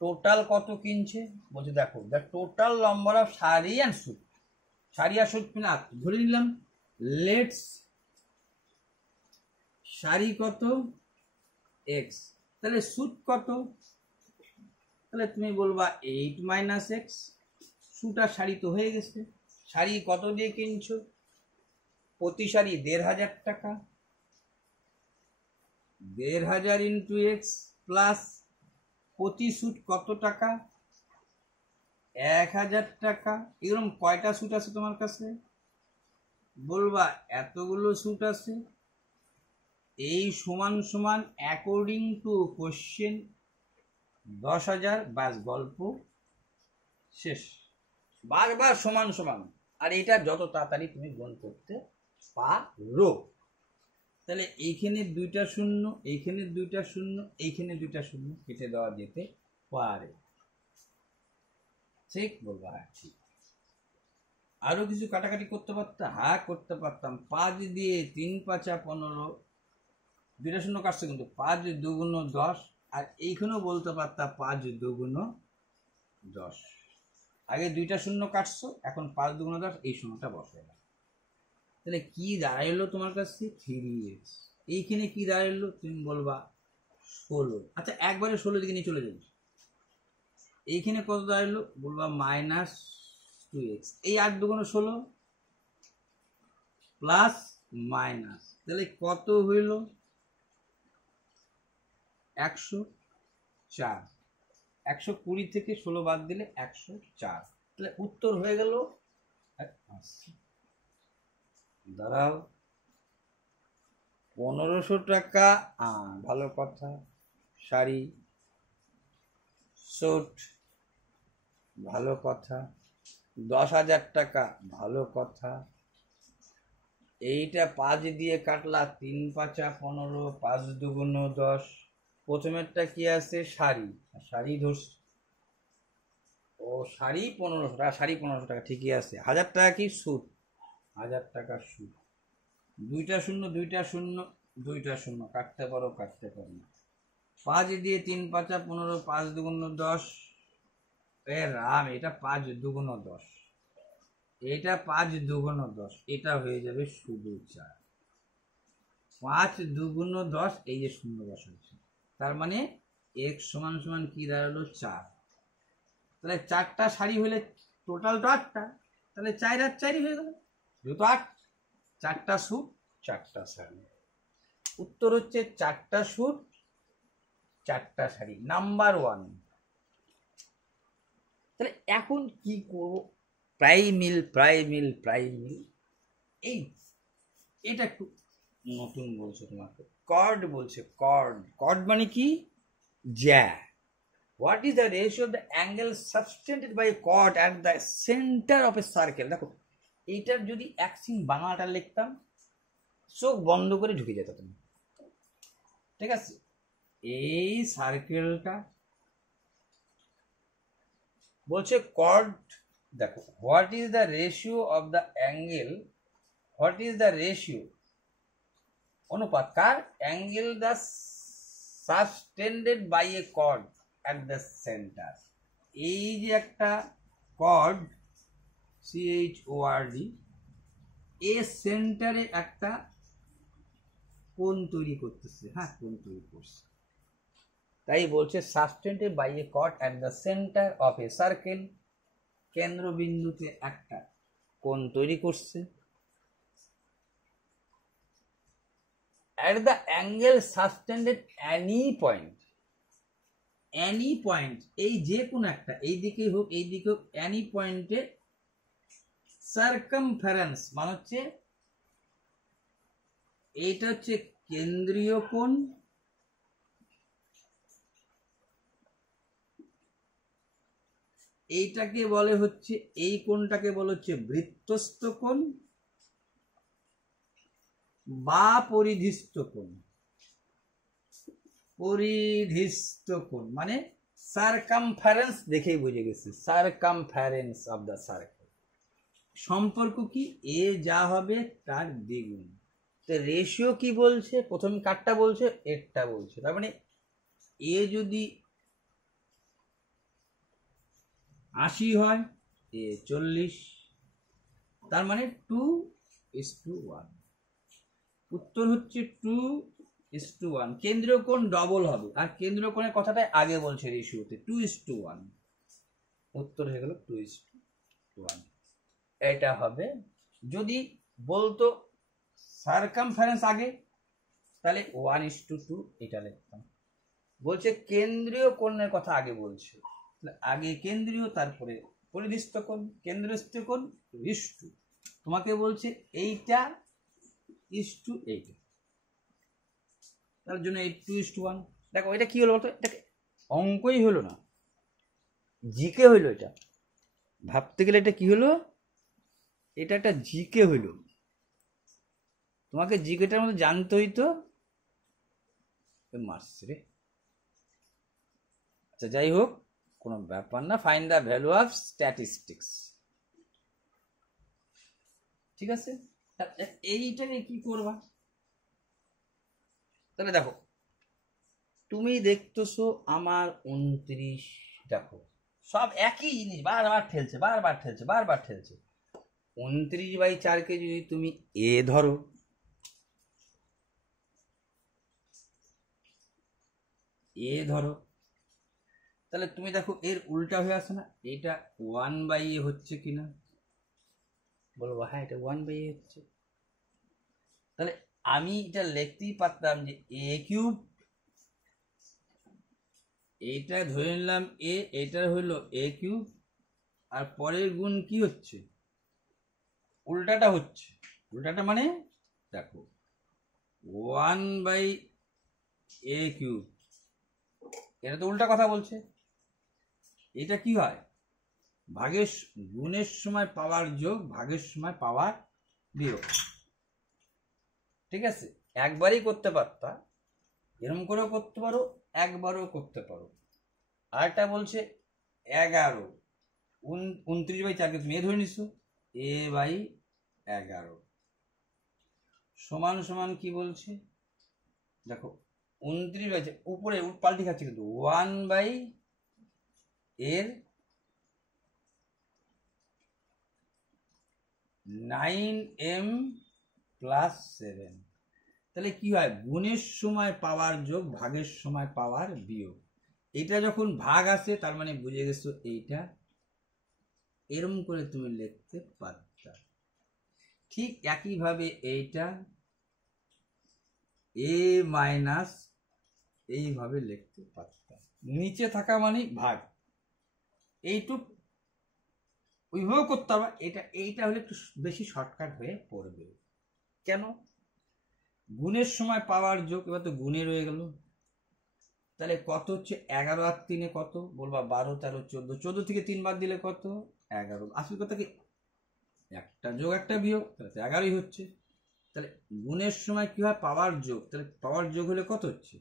টোটাল কত কিনছে বলছে, দেখো the total number of sari and suit. Sari আর স্যুট কিনা ধরে নিলাম। লেটস শাড়ি কত? x। তাহলে স্যুট কত? তাহলে তুমি বলবা 8 - x। স্যুট আর শাড়ি তো হয়ে গেছে। শাড়ি কত দিয়ে কিনছো? প্রতি শাড়ি 1500 টাকা, 1500 ইন্টু x, প্লাস প্রতি স্যুট কত টাকা? 1000 টাকা। এরকম কয়টা স্যুট আছে তোমার কাছে? বলবা এতগুলো স্যুট আছে। এই সমান সমান অ্যাকর্ডিং টু কোশ্চেন 10,000, বাস গল্প শেষ। বারবার সমান সমান, আর এটা যত তাড়াতাড়ি তুমি গুণ করতে পারো। তাহলে এইখানে 2টা শূন্য, এইখানে 2টা শূন্য, এইখানে 2টা শূন্য কেটে দেওয়া যেতে পারে। ঠিক বলবো? হ্যাঁ ঠিক। আরো কিছু কাটাকাটি করতে পারতাম? হ্যাঁ করতে পারতাম। 5 দিয়ে 3 পাঁচা 15, 2টা শূন্য কাটছে কিন্তু 5 2 10, আর এইখানেও বলতে পারতাম 5 2 10। আগে 2টা শূন্য কাটছো, এখন 5 2 10, এই শূন্যটা বসে না। তাহলে কি দাঁড়াইলো তোমার কাছে? 3x। এইখানে কি দাঁড়াইলো? তুমি বলবা 16। আচ্ছা একবারে 16 দিকে নিয়ে চলে যাবে। এইখানে কত দাঁড়াইলো? বলবা -2x। এই 8 2 16 প্লাস মাইনাস, তাহলে কত হইল? 104। 120 থেকে 16 বাদ দিলে 104। তাহলে উত্তর হয়ে গেল। দাঁড়াও, 1500 টাকা। ভালো কথা। শাড়ি স্যুট ভালো কথা। 10,000 টাকা ভালো কথা। এইটা 5 দিয়ে কাটলা, 3 পাঁচা 15, 5 2 10, প্রথমেরটা কি আছে, শাড়ি, শাড়ি ধরছি। ও শাড়ি 1500 টাকা, শাড়ি 1500 টাকা, ঠিকই আছে। 1000 টাকা কি সুদ, 1000 টাকা সুদ। দুইটা শূন্য দুইটা শূন্য দুইটা শূন্য, কাটতে পারো কাটতে পারো না। 5 দিয়ে 3 5 15, 5 দুগুণ 10। এ রাম, এটা 5 দুগুণ 10, এটা 5 দুগুণ 10, এটা হয়ে যাবে শুধু 4। 5 দুগুণ 10, এই যে শূন্য বসাচ্ছি, তার মানে x সমান সমান কি দাঁড়ালো, 4। তাহলে 4টা শাড়ি হলে টোটাল তো 8টা, তাহলে 4 আর 4 হয়ে গেল, যেহেতু 8। 4টা স্যুট 4টা শাড়ি, উত্তর হচ্ছে 4টা স্যুট 4টা শাড়ি, নাম্বার 1। তাহলে এখন কি করব, প্রায় মিল প্রায় মিল প্রায় মিল। এটা একটু নতুন বলছে তোমাকে, কর্ড বলছে, কর্ড। কর্ড মানে কি, জ্যা। What is the ratio of the angle subtended by chord at the centre of a circle. দেখো এইটার যদি এক সিন বাংলাটা লিখতাম, চোখ বন্ধ করে ঢুকে যেত তুমি, ঠিক আছে। এই সার্কেলটা বলছে কর্ড, দেখো what is the ratio of the angle, what is the ratio, অনুপাত কার, angle the subtended by a chord at the centre. এই যে একটা কর্ড, CHORD, এ সেন্টারে একটা কোণ তৈরি করতেছে, হ্যাঁ কোণ তৈরি করছে, তাই বলছে subtended by a chord at the centre of a circle, কেন্দ্রবিন্দুতে একটা কোণ তৈরি করছে। At the angle subtended any point, any point, এই যে কোনো একটা, এই দিকেই হোক এই দিকে হোক, any পয়েন্টে সার্কামফারেন্স মানে হচ্ছে, এইটা হচ্ছে কেন্দ্রীয় কোণ, এইটাকে বলে হচ্ছে, এই কোণটাকে বলে হচ্ছে বৃত্তস্থ কোণ বা পরিধিস্থ কোণ। পরিধিস্থ কোণ মানে সার্কামফারেন্স, দেখেই বুঝে গেছি, সার্কামফারেন্স অফ দ্য সার্কেল। সম্পর্ক কি, এ যা হবে তার দ্বিগুণ। তো রেশিও কি বলছে, প্রথম কারটা বলছে, এরটা বলছে, তার মানে এ যদি 80 হয়, এ 40, তার মানে 2:1। উত্তর হচ্ছে 2:1। কেন্দ্রীয় কোণ ডবল হবে, আর কেন্দ্রীয় কোণের কথাটাই আগে বলছে রেশিওতে, 2:1। উত্তর হয়ে গেল 2:1। এটা হবে, যদি বলতো সার্কামফারেন্স আগে, তাহলে 1:2 এটা লিখতাম। বলছে কেন্দ্রীয় কোণের কথা আগে বলছে, আগে কেন্দ্রীয়, তারপরে পরিধিস্থ কোণ, কেন্দ্রস্থ কোণ ইস্টু। তোমাকে বলছে এইটা ইস্টু এইটা, তার জন্য 2:1। দেখো এটা কি হলো বলতো, এটাকে অঙ্কই হলো না, জিকে হইলো। এটা ভাবতে গেলে এটা কি হলো, এটা একটা জিকে হইলো। তোমাকে জিকেটার মধ্যে জানতে হইতো মার্কস রে। আচ্ছা যাই হোক, কোনো ব্যাপার না, find the value of statistics, ঠিক আছে। এইটাকে কি করবা, তাহলে দেখো তুমি দেখতেছো আমার 29, দেখো সব একই জিনিস, বারবার ঠেলছে বারবার ঠেলছে বারবার ঠেলছে। 29/4কে যদি তুমি এ ধরো, এ ধরো, তাহলে তুমি দেখো এর উল্টা হয়ে আসে না, এটা 1/a হচ্ছে কিনা, বলবো হ্যাঁ এটা 1/a হচ্ছে। তাহলে আমি এটা লিখতেই পারতাম যে a³, এইটা ধরে নিলাম এ, এটা হইলো a³, আর পরের গুণ কি হচ্ছে, উল্টাটা হচ্ছে। উল্টাটা মানে দেখো 1/a³, এটা তো উল্টা কথা বলছে। এটা কি হয়, ভাগের গুণের সময় পাওয়ার যোগ, ভাগের সময় পাওয়ার বিয়োগ, ঠিক আছে। একবারই করতে পারতা, এরকম করেও করতে পারো, একবারও করতে পারো। আরেকটা বলছে 11, 29/4কে তুমি এ ধরে নিছো, a/11 সমান সমান কি বলছে দেখো, 29/4 উপরে পাল্টি খাচ্ছে কিন্তু 1/9m+7। তাহলে কি হয়, গুণের সময় পাওয়ার যোগ ভাগের সময় পাওয়ার বিয়োগ। এটা যখন ভাগ আসে তার মানে বুঝে গেছো এইটা এরম করে তুমি লিখতে পারতা। ঠিক একইভাবে এইটা a মাইনাস এইভাবে লিখতে পারতাম, নিচে থাকা মানে ভাগ। এইটুক ওইভাবেও করতে হবে। এইটা হলে একটু বেশি শর্টকাট হয়ে পড়বে। কেন, গুণের সময় পাওয়ার যোগ, এবার তো গুণে রয়ে গেল। তাহলে কত হচ্ছে 11 আর 3 কত বলবা, 12, 13, 14, 14 থেকে 3 বাদ দিলে কত 11। আসল কথা কি, একটা যোগ একটা বিয়োগ, তাহলে 11ই হচ্ছে। তাহলে গুণের সময় কি হয়, পাওয়ার যোগ, তাহলে পাওয়ার যোগ হলে কত হচ্ছে,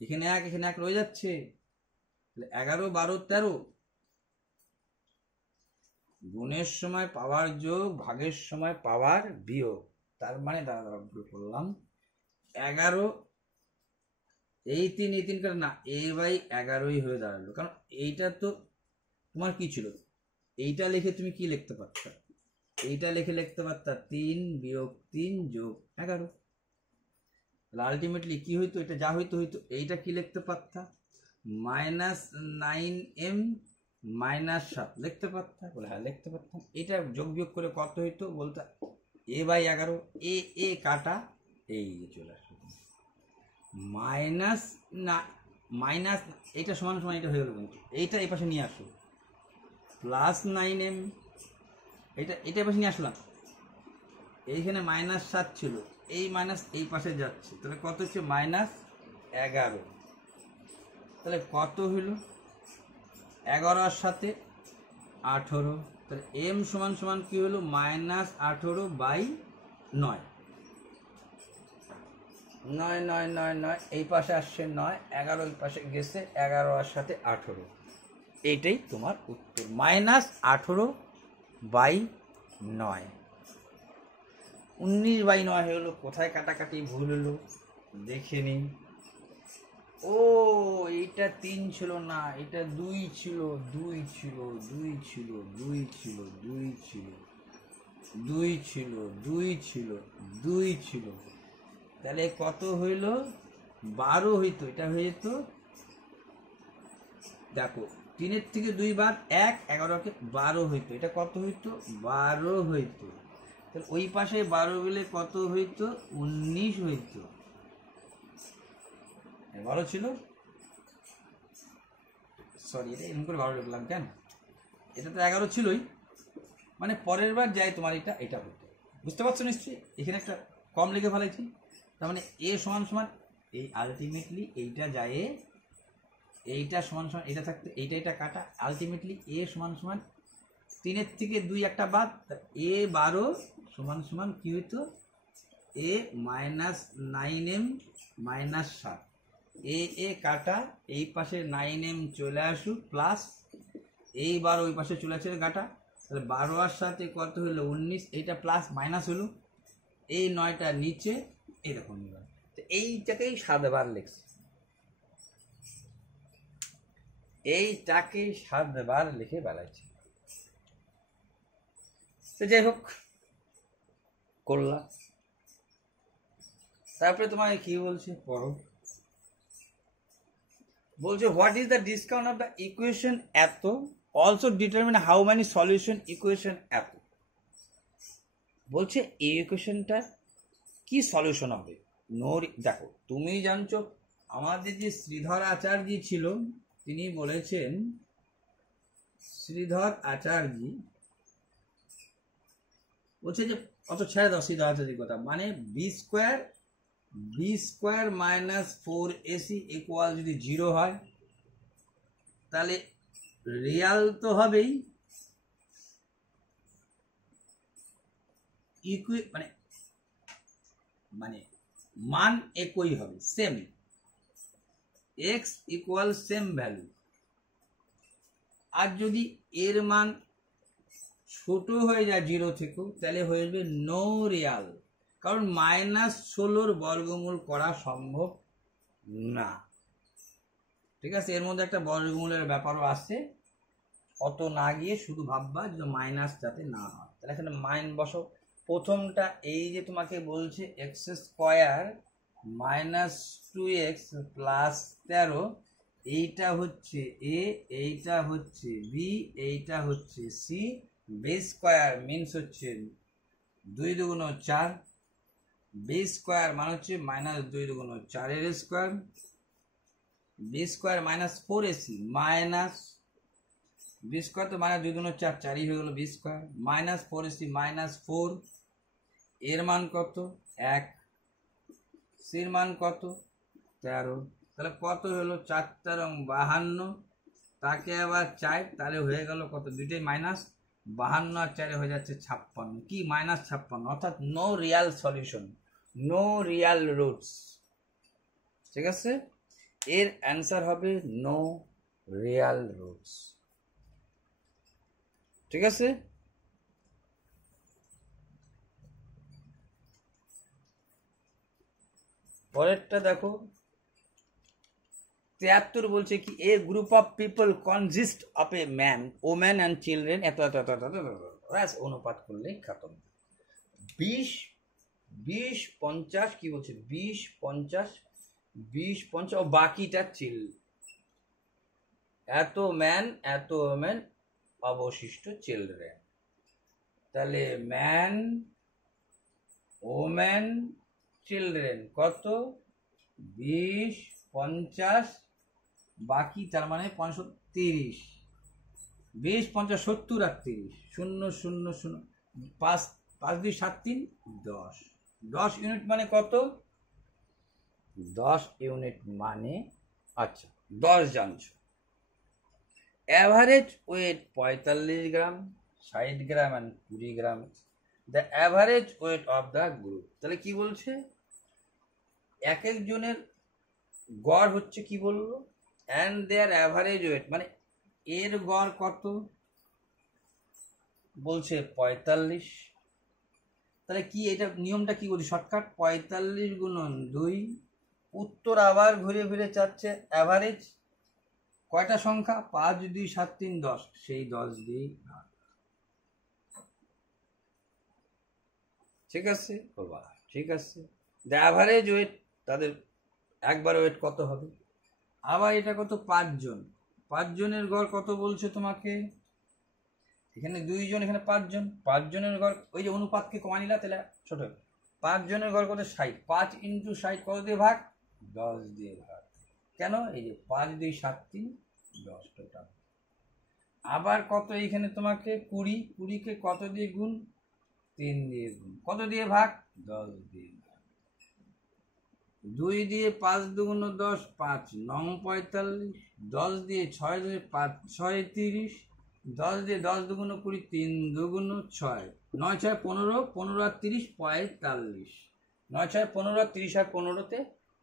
এখানে 1 এখানে 1 রয়ে যাচ্ছে, তাহলে 11, 12, 13। গুণের সময় পাওয়ার যোগ ভাগের সময় পাওয়ার বিয়োগ, তার মানে দাঁড়া ভুল করলাম, 11 এই 3 এই 3 করে না, a/11ই হয়ে দাঁড়ালো। কারণ এইটা তো তোমার কি ছিল, এইটা লিখে তুমি কি লিখতে পারতা, এইটা লিখতে পারতা 3 - 3 + 11। তাহলে আলটিমেটলি কি হইতো, এটা যা হইতো এইটা কি লিখতে পারতা, -9m-7 লিখতে পারতা। বলে হ্যাঁ লিখতে পারতাম। এটা যোগ বিয়োগ করে কত হইতো বলতে, a/11 এ কাটা এই চলে আসবে, মাইনাস না মাইনাস এইটা সমান সমান এটা হয়ে গেল, কিন্তু এইটা এই পাশে নিয়ে আসো +9m, এটা পাশে নিয়ে আসলাম, এইখানে -7 ছিল, এই মাইনাস এই পাশে যাচ্ছে, তাহলে কত হচ্ছে -11। তাহলে কত হইল, 11 আর 7 18, তাহলে m সমান সমান কি হলো -18/9। 9 9 9 9 এই পাশে আসছে 9, 11 ওই পাশে গেছে, 11 আর 7 18, এইটাই তোমার উত্তর, -18/9। 19/9 হয়ে গেলো। কোথায় কাটাকাটি ভুল হলো দেখে নিন। ও এইটা 3 ছিল না, এটা 2 ছিল, 2 ছিল, 2 ছিল, 2 ছিল, 2 ছিল, 2 ছিল, 2 ছিল, 2 ছিল, তাহলে কত হইল 12 হইতো, এটা হয়ে যেত দেখো 3 থেকে 2 বাদ 1, 11কে 12 হইতো, এটা কত হইতো 12 হইতো। তাহলে ওই পাশে 12 গেলে কত হইতো 19 হইতো। 12 ছিল, সরি এটা এরকম করে 12 লিখলাম কেন, এটা তো 11 ছিলই, মানে পরের বার যাই তোমার এটা হইতো, বুঝতে পারছো নিশ্চয়ই। এখানে একটা কম লিখে ফেলাইছি, তার মানে a সমান সমান এই আলটিমেটলি এইটা যায়, এইটা সমান সমান এটা থাকতে এইটা কাটা, আলটিমেটলি a সমান সমান 3 থেকে 2 একটা বাদ, a12 সমান সমান কি হইতো a -9m-7, এ কাটা এই পাশে 9m চলে আসুক, প্লাস এই 12 ওই পাশে চলে আসে কাটা, তাহলে 12 আর 7 কত হলো 19, এইটা প্লাস মাইনাস হলো, এই 9টা নিচে এরকম নিলাম, তো এইটাকেই 7 বার লিখছি, এইটাকে 7 বার লিখে বেড়াচ্ছি। তো যাই হোক করলাম, তারপরে তোমাকে কি বলছে পড়ো, বলছে what is the discount of the equation এত, also determine how many solution equation এত। বলছে এই ইকুয়েশনটা কি সলিউশন হবে, দেখো তুমি জানছো আমাদের যে শ্রীধর আচার্য ছিল তিনি বলেছেন, শ্রীধর আচার্য বলছে যে অত ছেড়ে দাও শ্রীধর আচার্যের কথা, মানে বি স্কোয়ার -4ac ইকুয়াল যদি 0 হয় তাহলে রিয়াল তো হবেই, মানে মান একই হবে, same. X equal same value. আর যদি এর মান ছোট হয়ে যায় 0 থেকেও, তাহলে হয়ে যাবে নো রিয়াল, কারণ -16 বর্গমূল করা সম্ভব না। ঠিক আছে, এর মধ্যে একটা বর্গমূলের ব্যাপারও আছে, অত না গিয়ে শুধু ভাববা যে মাইনাস যাতে না হয়। তাহলে এখানে মাইন বসো। প্রথমটা এই যে তোমাকে বলছে এক্স স্কোয়ার -2x প্লাস 13, এইটা হচ্ছে এ, এইটা হচ্ছে বি, এইটা হচ্ছে সি। বি স্কোয়ার মিনস হচ্ছে 2 দুগুণ 4, বি স্কোয়ার মানে হচ্ছে -2 দুগুণ 4 এর square, B square -4ac minus B square তো -2 দুগুণ 4, 4ই হয়ে গেল বি স্কোয়ার, -4ac -4, এর মান কত 1, সির মান কত 13। তাহলে কত হলো 4 13 52, তাকে আবার 4, তাহলে হয়ে গেল কত, দুইটাই মাইনাস, 52 আর 4 হয়ে যাচ্ছে 56, কি -56, অর্থাৎ no real solution, no real roots. ঠিক আছে, এর অ্যান্সার হবে নো রিয়াল রুটস। ঠিক আছে, পরেরটা দেখো 73 বলছে কি a group of people consist of a man, woman and children, এত এত এত এত ব্যাস অনুপাত করলেই খতম। 20 20 50 কি বলছে 20 50 20 50 ও বাকিটা চিল, এত ম্যান এত ওম্যান অবশিষ্ট চিলড্রেন। তাহলে ম্যান ওম্যান চিলড্রেন কত 20 50, বাকি তার মানে 530, 20 50 70 আর 30, 0 0 0 5 5 2 7 3 10, 10 ইউনিট মানে কত 10 ইউনিট মানে, আচ্ছা 10 জানছো। Average weight 45 gram, 60 gram and 20 gram, the average weight of the group. তাহলে কি বলছে, এক একজনের গড় হচ্ছে কি বললো, অ্যান্ড দেয়ার অ্যাভারেজ ওয়েট মানে এর গড় কত বলছে 45। তাহলে কি এটা নিয়মটা কি বলি, শর্টকাট 45 গুণন 2, উত্তর আবার ঘুরে ফিরে চাচ্ছে অ্যাভারেজ, কয়টা সংখ্যা 5 2 7 3 10, সেই 10 দিয়ে ভাগ। ঠিক আছে বাবা, ঠিক আছে, দ্য অ্যাভারেজ ওয়েট, তাদের একবার ওয়েট কত হবে। আবার এটা কত 5 জন, 5 জনের গড় কত বলছে তোমাকে, এখানে 2 জন এখানে 5 জন, 5 জনের গড় ওই যে অনুপাতকে কমা নিলা, তাহলে ছোট 5 জনের গড় কত 60, 5 × 60 কত দিয়ে ভাগ 10 দিয়ে ভাগ, কেন এই যে 5 2 7 3 10 টোটাল। আবার কত এইখানে তোমাকে 20, 20কে কত দিয়ে গুণ 3 দিয়ে গুণ, কত দিয়ে ভাগ 10 দিয়ে ভাগ, 2 দিয়ে 5 দুগুণ 10, 5 9 45, 10 দিয়ে 6 দিয়ে 5 6 30, 10 দিয়ে 10 দুগুণ 20, 3 দুগুণ 6, 9 6 15, 15 আর 30 45, 9 6 15 আর 30 আর 15তে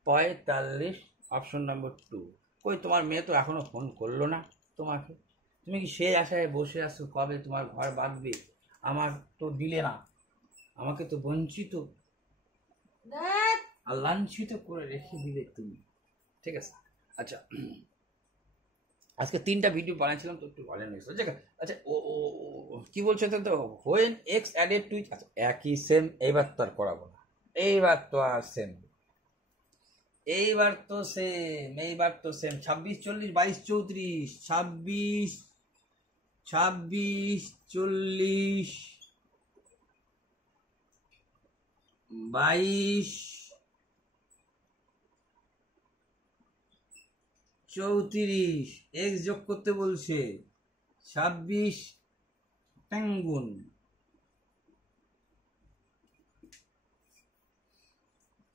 45, অপশন নাম্বার 2। কই তোমার মেয়ে তো এখনো ফোন করলো না তোমাকে, তুমি কি সেই আশায় বসে আছো কবে তোমার ঘর বাঁধবে, আমার তো দিলে না, আমাকে তো বঞ্চিত আর লাঞ্ছিত করে রেখে দিলে তুমি। ঠিক আছে, আচ্ছা আজকে 3টা ভিডিও বানাইছিলাম তো একটু ভালো হয়েছিল। আচ্ছা ও কি বলছো তো, হোয়েন এক্স অ্যাডেড টু, আচ্ছা একই সেম, এইবার তো আর করাবো না, এইবার তো আর সেম, এইবার তো সেম, এইবার তো সেম 26 40 22 34, 26 26 40 22 34, এক্স যোগ করতে বলছে 26 গুণ,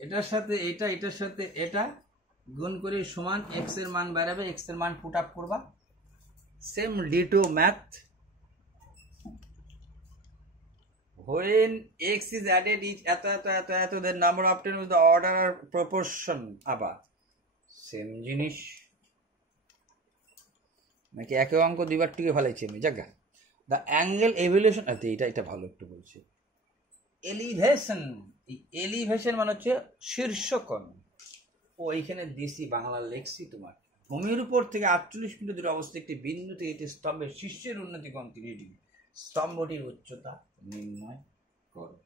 এটার সাথে এটা, এটার সাথে এটা গুণ করে সমান এক্স এর মান বেরাবে, এক্স এর মান পুট আপ করবা, same ditto math. when x is added each এত এত এত এত, the number of 10 with the order proportion আবার, সেম জিনিস নাকি একে অঙ্ক দুইবার টিকে ফেলাইছি আমি জায়গা। দ্য অ্যাঙ্গেল এভ্যালুয়েশন, আচ্ছা এটা ভালো একটু বলছি। এলিভেশন, এই এলিভেশন মানে হচ্ছে শীর্ষকোণ। ও এইখানে দেশি বাংলা লেখছি তোমার। ভূমির উপর থেকে 48 মিটার দূরে অবস্থিত একটি বিন্দু থেকে একটি স্তম্ভের শীর্ষের উন্নতি কোণ 30 ডিগ্রি। স্তম্ভটির উচ্চতা নির্ণয় করো।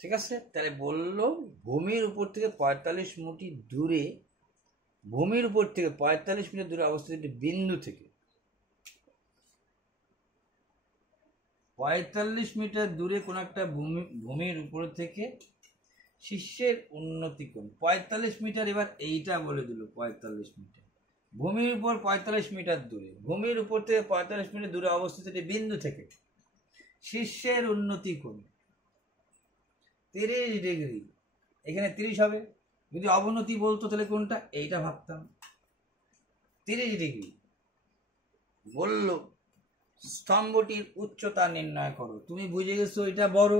ঠিক আছে, তাহলে বললো ভূমির উপর থেকে 45 মিটার দূরে, ভূমির উপর থেকে 45 মিটার দূরে অবস্থিত একটি বিন্দু থেকে 45 মিটার দূরে কোন একটা ভূমির উপর থেকে শীর্ষের উন্নতি কোণ 45 মিটার। এবার এইটা বলে দিল 45 মিটার ভূমির উপর 45 মিটার দূরে, ভূমির উপর থেকে 45 মিটার দূরে অবস্থিত একটি বিন্দু থেকে শীর্ষের উন্নতি কোণ 30 ডিগ্রি। এখানে 30 হবে, যদি অবনতি বলতো তাহলে কোনটা, এইটা ভাবতাম। 30 ডিগ্রি বললো স্তম্ভটির উচ্চতা নির্ণয় করো। তুমি বুঝে গেছো এটা বড়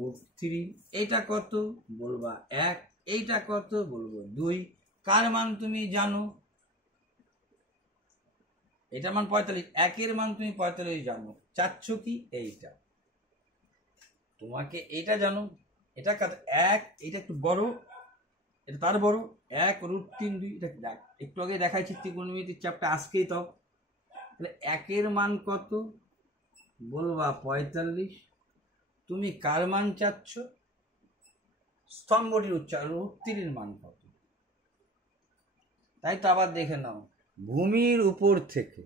√3, এইটা কত বলবা 1, এইটা কত বলবো 2। কার মান তুমি জানো, এটার মান 45, একের মান তুমি 45 জানো, চাচ্ছ কি এইটা, তোমাকে এইটা জানো, এটা কত 1, এটা একটু বড়, এটা তার বড় 1 √3 2। এটা একটু আগে দেখাইছি ত্রিকোণমিতির চ্যাপ্টার, আজকেই তো। তাহলে একের মান কত বলবা 45, তুমি কার মান চাচ্ছ, স্তম্ভটির উচ্চতা √3 মান কত। তাই তো আবার দেখে নাও, ভূমির উপর থেকে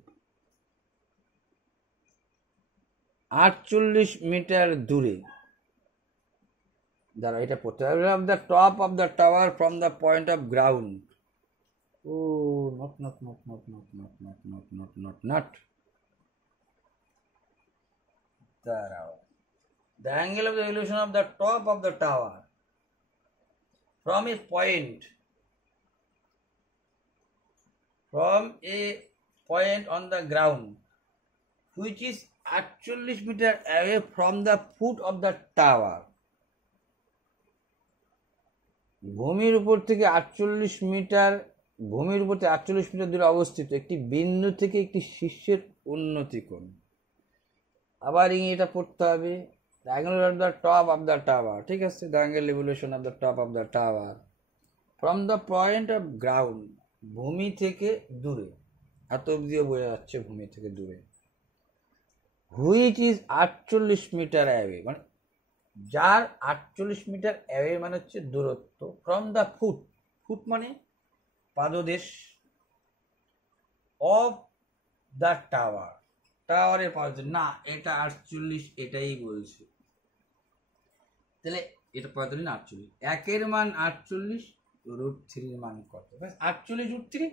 48 মিটার দূরে, দাঁড়া এটা পড়তে হবে, of the top of the tower from the point of ground. ও not not not not not not not not not not not দাঁড়াও। The angle of the elevation of the top of the tower from a point on the ground which is 48 meter away from the foot of the tower. ভূমির উপর থেকে 48 metre, ভূমির উপর থেকে 48 metre দূরে অবস্থিত একটি বিন্দু থেকে একটি শীর্ষের উন্নতি কোণ। আবার এটা পড়তে হবে, the angle of the top of the tower, ঠিক আছে, the angle elevation of the top of the tower from the point of ground, ভূমি থেকে দূরে, এত অব্দিও বোঝা যাচ্ছে ভূমি থেকে দূরে, which is 48 মিটার অ্যাওয়ে, মানে যার 48 মিটার অ্যাওয়ে মানে হচ্ছে দূরত্ব, from the foot, ফুট মানে পাদদেশ, of the tower, টাওয়ারের পাদদেশ। না এটা 48, এটাই বলছে, তাহলে এটা 45 না 48, একের মান 48, √3 মান কত, 48 √3,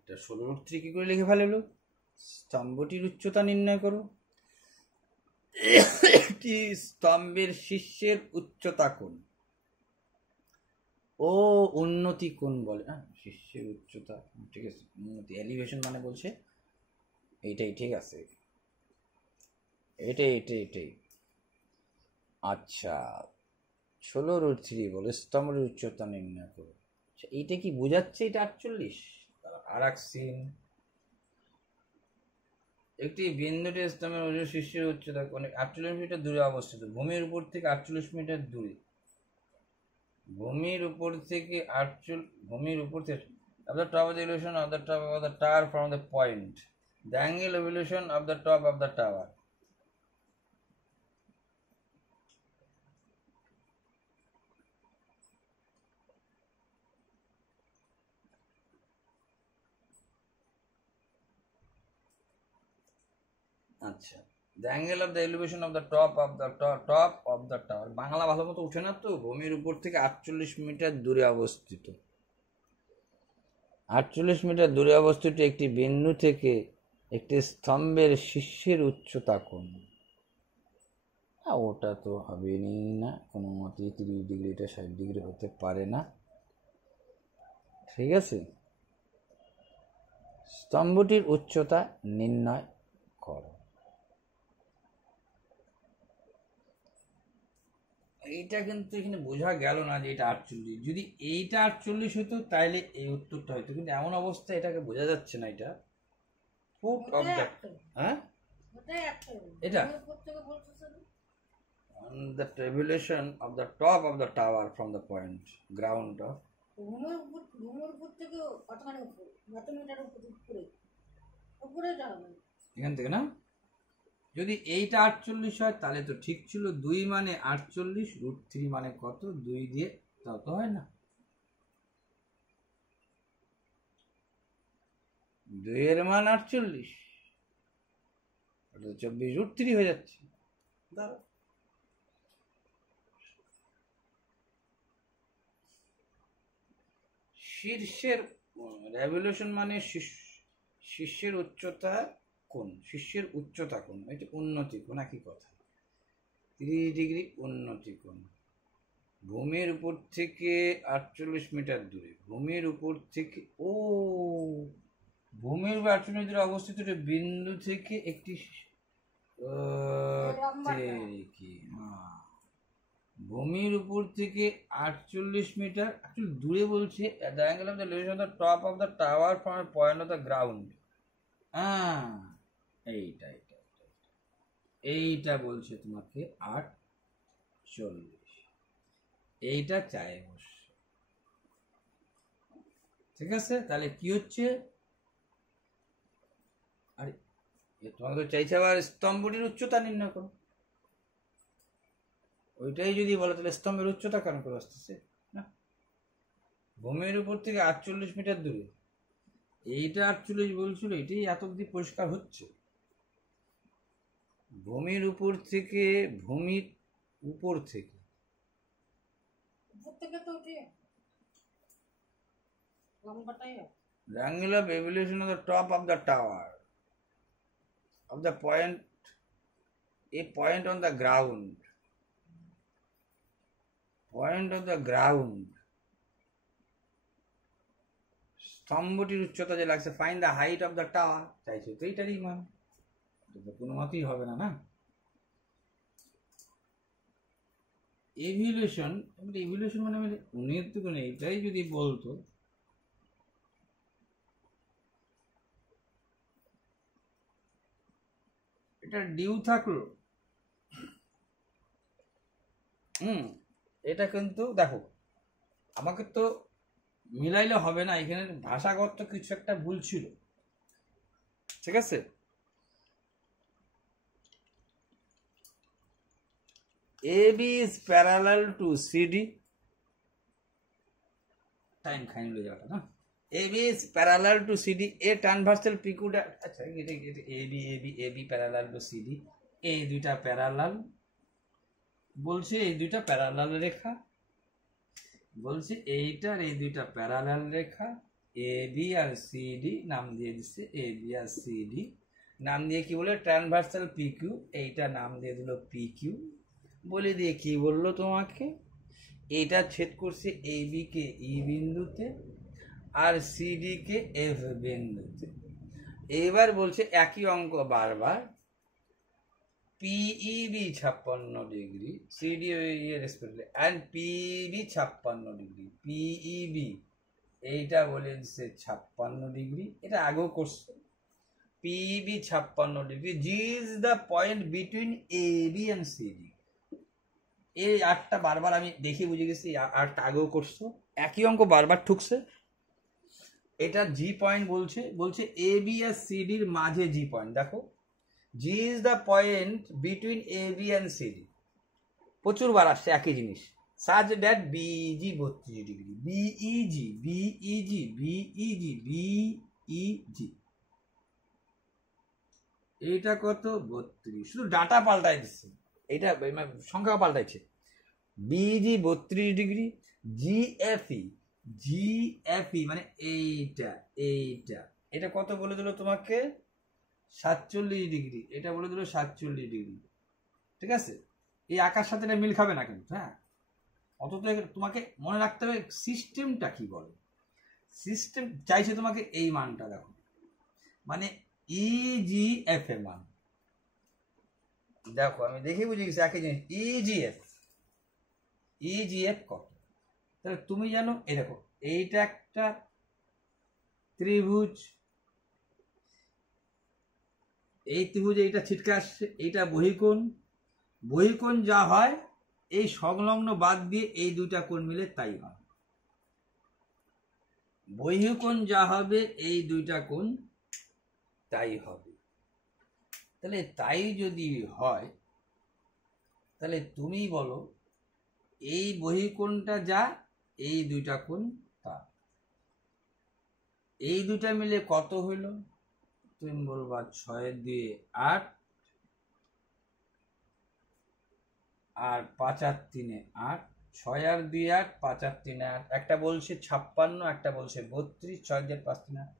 এটা 16 √3 কি করে লিখে ফেললো। স্তম্ভটির উচ্চতা নির্ণয় করো, একটি স্তম্ভের শীর্ষের উচ্চতা কোণ, ও উন্নতি কোণ বলে, হ্যাঁ শীর্ষের উচ্চতা, ঠিক আছে, উন্নতি এলিভেশন মানে বলছে এইটাই, ঠিক আছে, এটাই। আচ্ছা 16 √3 বলে স্তম্ভের উচ্চতা নির্ণয় করো। এইটা কি বোঝাচ্ছে এটা 48? আর এক সিন, একটি বিন্দুটি স্তম্ভের শীর্ষের উচ্চতা 48 মিটার দূরে অবস্থিত, ভূমির উপর থেকে 48 মিটার দূরে, ভূমির উপর থেকে of the top of the elevation of the top of the tower from the point, the angle elevation of the top of the tower. আচ্ছা, the angle of the elevation of the top of the tower, Bangla ভালো মতো উঠে না তো, ভূমির উপর থেকে 48 metre দূরে অবস্থিত, 48 মিটার দূরে অবস্থিত একটি বিন্দু থেকে একটি স্তম্ভের শীর্ষের উচ্চতা কোণ। ওটা তো হবে না কোনো মতে, 30 ডিগ্রি, এটা 60 ডিগ্রি হতে পারে না, ঠিক আছে। স্তম্ভটির উচ্চতা নির্ণয় করো। এইটা কিন্তু এখানে বোঝা গেল না যে এটা 48, যদি এইটা 48 হতো তাহলে এই উত্তরটা হতো, কিন্তু এমন অবস্থা এটাকে বোঝা যাচ্ছে না। এটা ফুট অফ দ্য, হ্যাঁ এটা on the elevation of the top of the tower from the point ground of, এখান থেকে না, যদি এইটা 48 হয় তাহলে তো ঠিক ছিল, 2 মানে 48, √3 মানে কত, 2 দিয়ে তাও তো হয় না, 2 এর মান 48, ওটা 24 √3 হয়ে যাচ্ছে। দাঁড়া, শীর্ষের রেভলিউশন মানে শীর্ষের উচ্চতা কোণ, শীর্ষের উচ্চতা কোণ, এটা উন্নতি কোণ, একই কথা, 30 ডিগ্রি উন্নতি কোণ। ভূমির উপর থেকে 48 মিটার দূরে, ভূমির উপর থেকে, ও ভূমির উপর 48 দূরে অবস্থিত বিন্দু থেকে একটি ভূমির উপর থেকে 48 মিটার দূরে বলছে, the angle of the elevation of the top of the tower from a point of the ground, এইটা এইটা এইটা বলছে তোমাকে 48, এইটা চাই বসে, ঠিক আছে। তাহলে কি হচ্ছে, আরে তোমাকে চাইছে আবার স্তম্ভটির উচ্চতা নির্ণয় করো, ওইটাই যদি বলো তাহলে স্তম্ভের উচ্চতা কেন করে আসতেছে না, ভূমির উপর থেকে 48 মিটার দূরে, এইটা 48 বলছিল, এটাই এত অব্দি পরিষ্কার হচ্ছে। ভূমির উপর থেকে, ভূমির উপর থেকে the angle of elevation of the top of the tower of the point, a point on the ground, point of the ground, স্তম্ভটির উচ্চতা যে লাগছে, find the height of the tower, চাইছে তো এইটারই মান, তো কোনো মতেই হবে না। না, এভিলেশন, এভিলেশন মানে উনির তো কোনো, এইটাই যদি বলতো, এটা ডিউ থাকলো, এটা কিন্তু দেখো আমাকে তো মিলাইলে হবে না, এখানে ভাষাগত কিছু একটা ভুল ছিল, ঠিক আছে। AB is parallel to CD, time খাই নিয়ে যাওয়াটা না, AB is parallel to CD, A transversal PQ, আচ্ছা এটা AB AB AB parallel to CD, এই দুইটা প্যারালাল বলছে, এই দুইটা প্যারালাল রেখা বলছে, এইটার এই দুইটা প্যারালাল রেখা AB আর CD নাম দিয়ে দিচ্ছে, AB আর CD নাম দিয়ে কি বলে ট্রান্সভার্সাল PQ, এইটা নাম দিয়ে দিল PQ, বলে দিয়ে কি বললো তোমাকে, এইটা ছেদ করছে AB কে E বিন্দুতে আর CD কে F বিন্দুতে। এবার বলছে একই অঙ্ক বারবার, PEB 56 degree, CD respectively and PEB 56 degree, PEB এইটা বলে দিচ্ছে 56 ডিগ্রি, এটা আগেও করছে, PEB 56 degree, G is the point between AB and CD। এই আটটা বারবার আমি দেখে বুঝে গেছি, আটটা আগেও করছো, একই অঙ্ক বারবার ঠুকছে। এটা জি পয়েন্ট বলছে, বলছে AB আর CDর মাঝে জি পয়েন্ট, দেখো G is the point between AB and CD, প্রচুর বার আসছে একই জিনিস, such that BEG 32 degree, BEG BEG BEG BEG, এইটা কত 32, শুধু ডাটা পাল্টাই দিচ্ছে, এইটা সংখ্যা পাল্টাইছে। BEG 32 ডিগ্রি, GFE GFE মানে এইটা এইটা, এটা কত বলে দিল তোমাকে 47 ডিগ্রি, এটা বলে দিল 47 ডিগ্রি, ঠিক আছে। এই আকার সাথে এটা মিল খাবে না কিন্তু, হ্যাঁ, অত তো তোমাকে মনে রাখতে হবে সিস্টেমটা কি বলে। সিস্টেম চাইছে তোমাকে এই মানটা দেখো, মানে EGF এর মান দেখো, আমি দেখে বুঝে গেছি একই জিনিস, EGF ইজিএফ কত। তাহলে তুমি জানো, এই দেখো এইটা একটা ত্রিভুজ, এই ত্রিভুজে এইটা ছিটকে আসছে, এইটা বহিকোণ। বহিকোণ যা হয় এই সংলগ্ন বাদ দিয়ে এই দুইটা কোণ মিলে তাই হয়। বহিকোণ যা হবে এই দুইটা কোণ তাই হবে। তাহলে তাই যদি হয় তাহলে তুমি বলো এই বহিকোণটা যা, এই দুইটা কোণ তা, এই দুইটা মিলে কত হইল? তুমি বলবা 6 দিয়ে 8 আর 5 আর 3 8, 6 আর 2 8, 5 আর 3 8, একটা বলছে 56, একটা বলছে 32, 6 দিয়ে 5 3 8,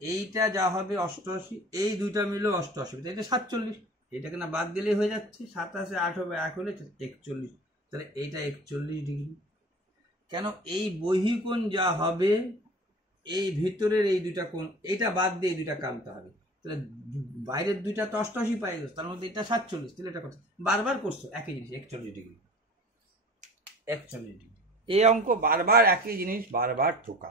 এইটা যা হবে 88, এই দুইটা মিলে 88, এটা 47, এটাকে না বাদ দিলেই হয়ে যাচ্ছে, 27 8 হবে 1 হলে 41, তাহলে এইটা 41 ডিগ্রি। কেন? এই বহিকোণ যা হবে এই ভিতরের এই দুইটা কোণ, এইটা বাদ দিয়ে এই দুইটা কাটতে হবে, তাহলে বাইরের দুইটা তো 88 পাই গেছে, তার মধ্যে এটা 47, তাহলে এটা কত? বারবার করছো একই জিনিস, 41 ডিগ্রি। 41 ডিগ্রি এই অঙ্ক বারবার একই জিনিস বারবার ঠোকা।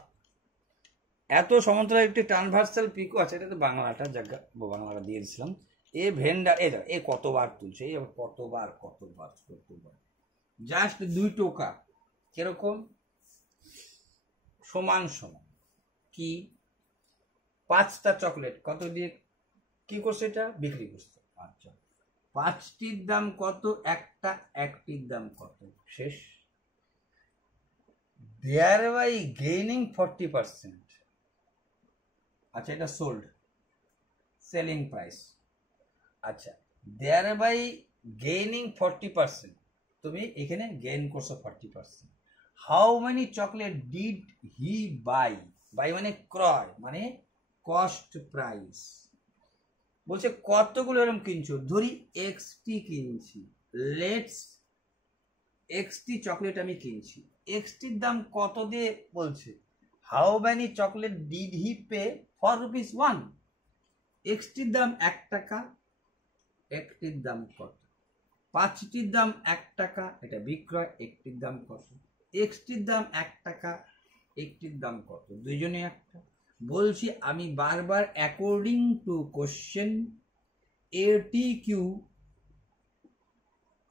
এত সমান্তরাল একটি ট্রান্সভার্সাল পিকো আছে, এটা তো বাংলাটা জায়গা বাংলাটা দিয়ে দিয়েছিলাম। এ ভেন্ডার এটা এ কতবার তুলছে, এই কতবার কতবার কতবার, জাস্ট 2 টোকা কিরকম সমান সমান। কি 5টা চকলেট কত দিয়ে কি করছে? এটা বিক্রি করছে। আচ্ছা, 5টির দাম কত? একটা, একটির দাম কত? শেষ। thereby gaining 40%। আচ্ছা, এটা সোল্ড, সেলিং প্রাইস। আচ্ছা, thereby gaining 40%, তুমি এখানে গেইন করছো 40%। How many chocolate did he buy? Buy মানে ক্রয়, মানে কস্ট প্রাইস। বলছে কতগুলো এরকম কিনছো, ধরি এক্সটি কিনছি, লেটস এক্সটি চকলেট আমি কিনছি, এক্সটির দাম কত দিয়ে বলছে? How many chocolate did he pay for ₹1? এক্সটির দাম 1 টাকা, একটির দাম কত? 5টির দাম 1 টাকা, এটা বিক্রয়, একটির দাম কত? এক্সটির দাম 1 টাকা, একটির দাম কত? দুইজনে একটা। বলছি আমি বারবার অ্যাকর্ডিং টু কোশ্চেন এটিকিউ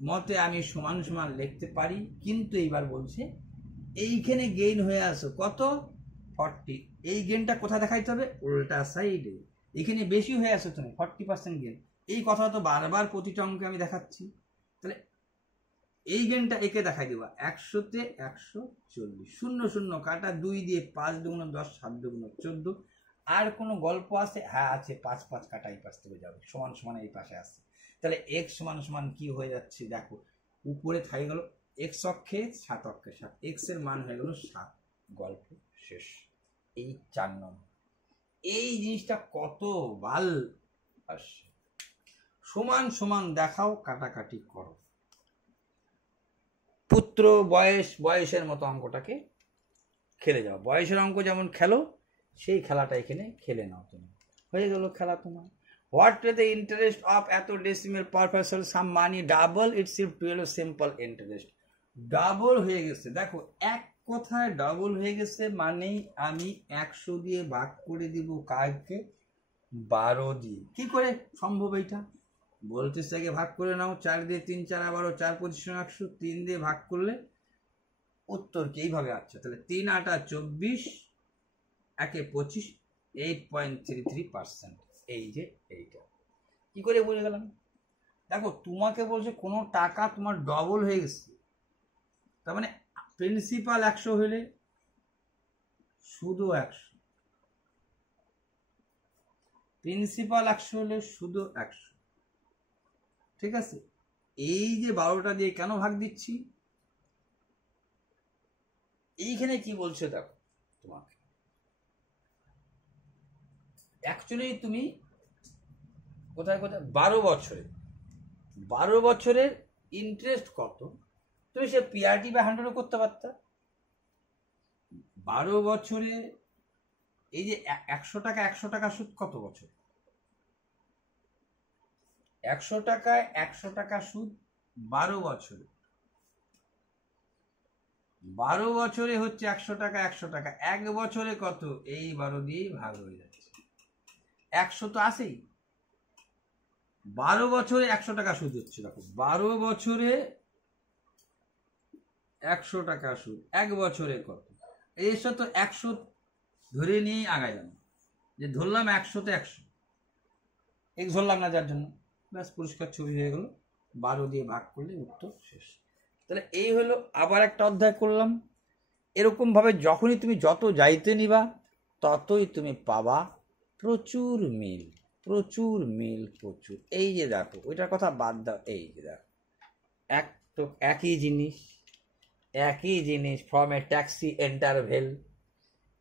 মতে আমি সমান সমান লিখতে পারি, কিন্তু এইবার বলছে এইখানে গেইন হয়ে আসো কত? 40। এই গেইনটা কোথায় দেখাইতে হবে? উল্টা সাইডে। এখানে বেশি হয়ে আসো তুমি, 40% গেইন। এই কথা তো বারবার প্রতিটা অঙ্কে আমি দেখাচ্ছি। তাহলে এই গেইনটা একে দেখাই দেবা 100-তে 140, 0 0 কাটা, 2 দিয়ে 5 দুগুণ 10, 7 দুগুণ 14। আর কোনো গল্প আছে? হ্যাঁ আছে, 5 5 কাটা এই পাশ থেকে যাবে, সমান সমান এই পাশে আসছে। তাহলে x সমান সমান কি হয়ে যাচ্ছে দেখো, উপরে থাকি গেল x অক্ষে 7 অক্ষে 7, x এর মান হয়ে গেল 7, গল্প শেষ। এই 4 নম্বর। এই জিনিসটা কত ভাল আসছে। সমান সমান দেখাও, কাটাকাটি করো। পুত্র বয়স, বয়সের মতো অঙ্কটাকে খেলে যাও, বয়সের অঙ্ক যেমন খেলো সেই খেলাটা এখানে খেলে নাও, তুমি হয়ে গেল খেলা তোমার। What is the interest of এত decimal per person, some money double it shift to এলো সিম্পল ইন্টারেস্ট। ডাবল হয়ে গেছে, দেখো এক কথায় ডাবল হয়ে গেছে, মানেই আমি 100 দিয়ে ভাগ করে দিব কাকে? 12 দিয়ে। কি করে সম্ভব এইটা? বলতেছে আগে ভাগ করে নাও, 4 দিয়ে 3 4 12, 4 25 100, 3 দিয়ে ভাগ করলে উত্তর কি এইভাবে আসছে। তাহলে 3 8 24, 1 25, 8.33%। এই যে এইটা কি করে বুঝে গেলাম? দেখো তোমাকে বলছে কোনো টাকা তোমার ডবল হয়ে গেছে, তার মানে প্রিন্সিপাল 100 হলে শুধু 100, প্রিন্সিপাল 100 হলে শুধু 100। ঠিক আছে, এই যে 12টা দিয়ে কেন ভাগ দিচ্ছি? এইখানে কি বলছে দেখো, তোমাকে অ্যাকচুয়ালি তুমি কোথায় কোথায় 12 বছরের ইন্টারেস্ট কত, তুমি সে পিআরটি বা 100 করতে পারতা। 12 বছরে এই যে 100 টাকা 100 টাকা সুদ কত বছর? 100 টাকায় 100 টাকা সুদ 12 বছরে, 12 বছরে হচ্ছে 100 টাকা 100 টাকা, 1 বছরে কত? এই 12 দিয়ে ভাগ হয়ে যাচ্ছে, 100 তো আসেই। 12 বছরে 100 টাকা সুদ হচ্ছে, দেখো 12 বছরে 100 টাকা সুদ, 1 বছরে কত? এর সাথে 100 ধরে নিয়েই আগাইলাম, যে ধরলাম 100তে 100 এক ধরলাম না, যার জন্য ব্যাস পরিষ্কার ছবি হয়ে গেল, 12 দিয়ে ভাগ করলে উত্তর শেষ। তাহলে এই হলো, আবার একটা অধ্যায় করলাম। এরকম ভাবে যখনই তুমি যত যাইতে নিবা ততই তুমি পাবা প্রচুর মিল, প্রচুর মিল, প্রচুর। এই যে দেখো, ওইটার কথা বাদ দাও, এই যে দেখো এক তো একই জিনিস, একই জিনিস, from a taxi interval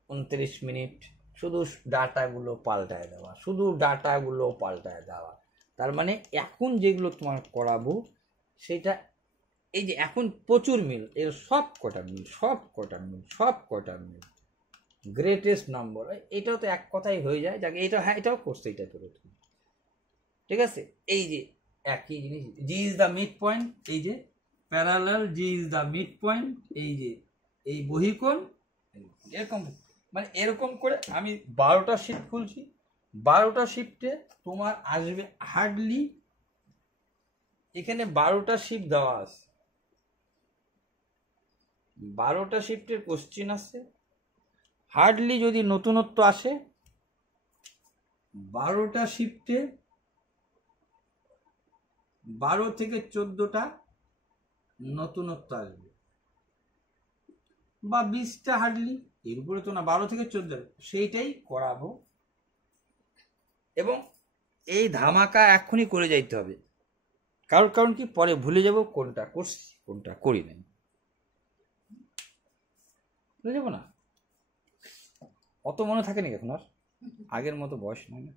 29 minute, শুধু ডাটাগুলো পাল্টায় দেওয়া, শুধু ডাটাগুলো পাল্টায় দেওয়া। তার মানে এখন যেগুলো তোমার করাবো সেটা, এই যে এখন প্রচুর মিল, এর সব কটা মিল, সব কটা মিল, সব কটা মিল, গ্রেটেস্ট নাম্বার, এটাও তো এক কথাই হয়ে যায়। যাকে এটা, হ্যাঁ এটাও করছে, এটা তো ঠিক আছে। এই যে একই জিনিস, জি ইজ দ্য মিড পয়েন্ট, এই যে parallel, G is the mid point, এই যে এই বহিকোণ, এরকম মানে এরকম করে আমি 12টা শিফট খুলছি। 12টা শিফটে তোমার আসবে হার্ডলি, এখানে 12টা শিফট দেওয়া আছে, 12টা শিফটের কোশ্চিন আছে। হার্ডলি যদি নতুনত্ব আসে 12টা শিফটে 12 থেকে 14টা নতুনত্ব আসবে, বা 20টা হার্ডলি, এর উপরে তো না, 12 থেকে 14, সেইটাই করাবো। এবং এই ধামাকা এখনই করে যাইতে হবে, কারণ কি পরে ভুলে যাব কোনটা করছি কোনটা করি নাই, ভুলে যাবো না। অত মনে থাকে নাকি এখন আর, আগের মতো বয়স নয় না।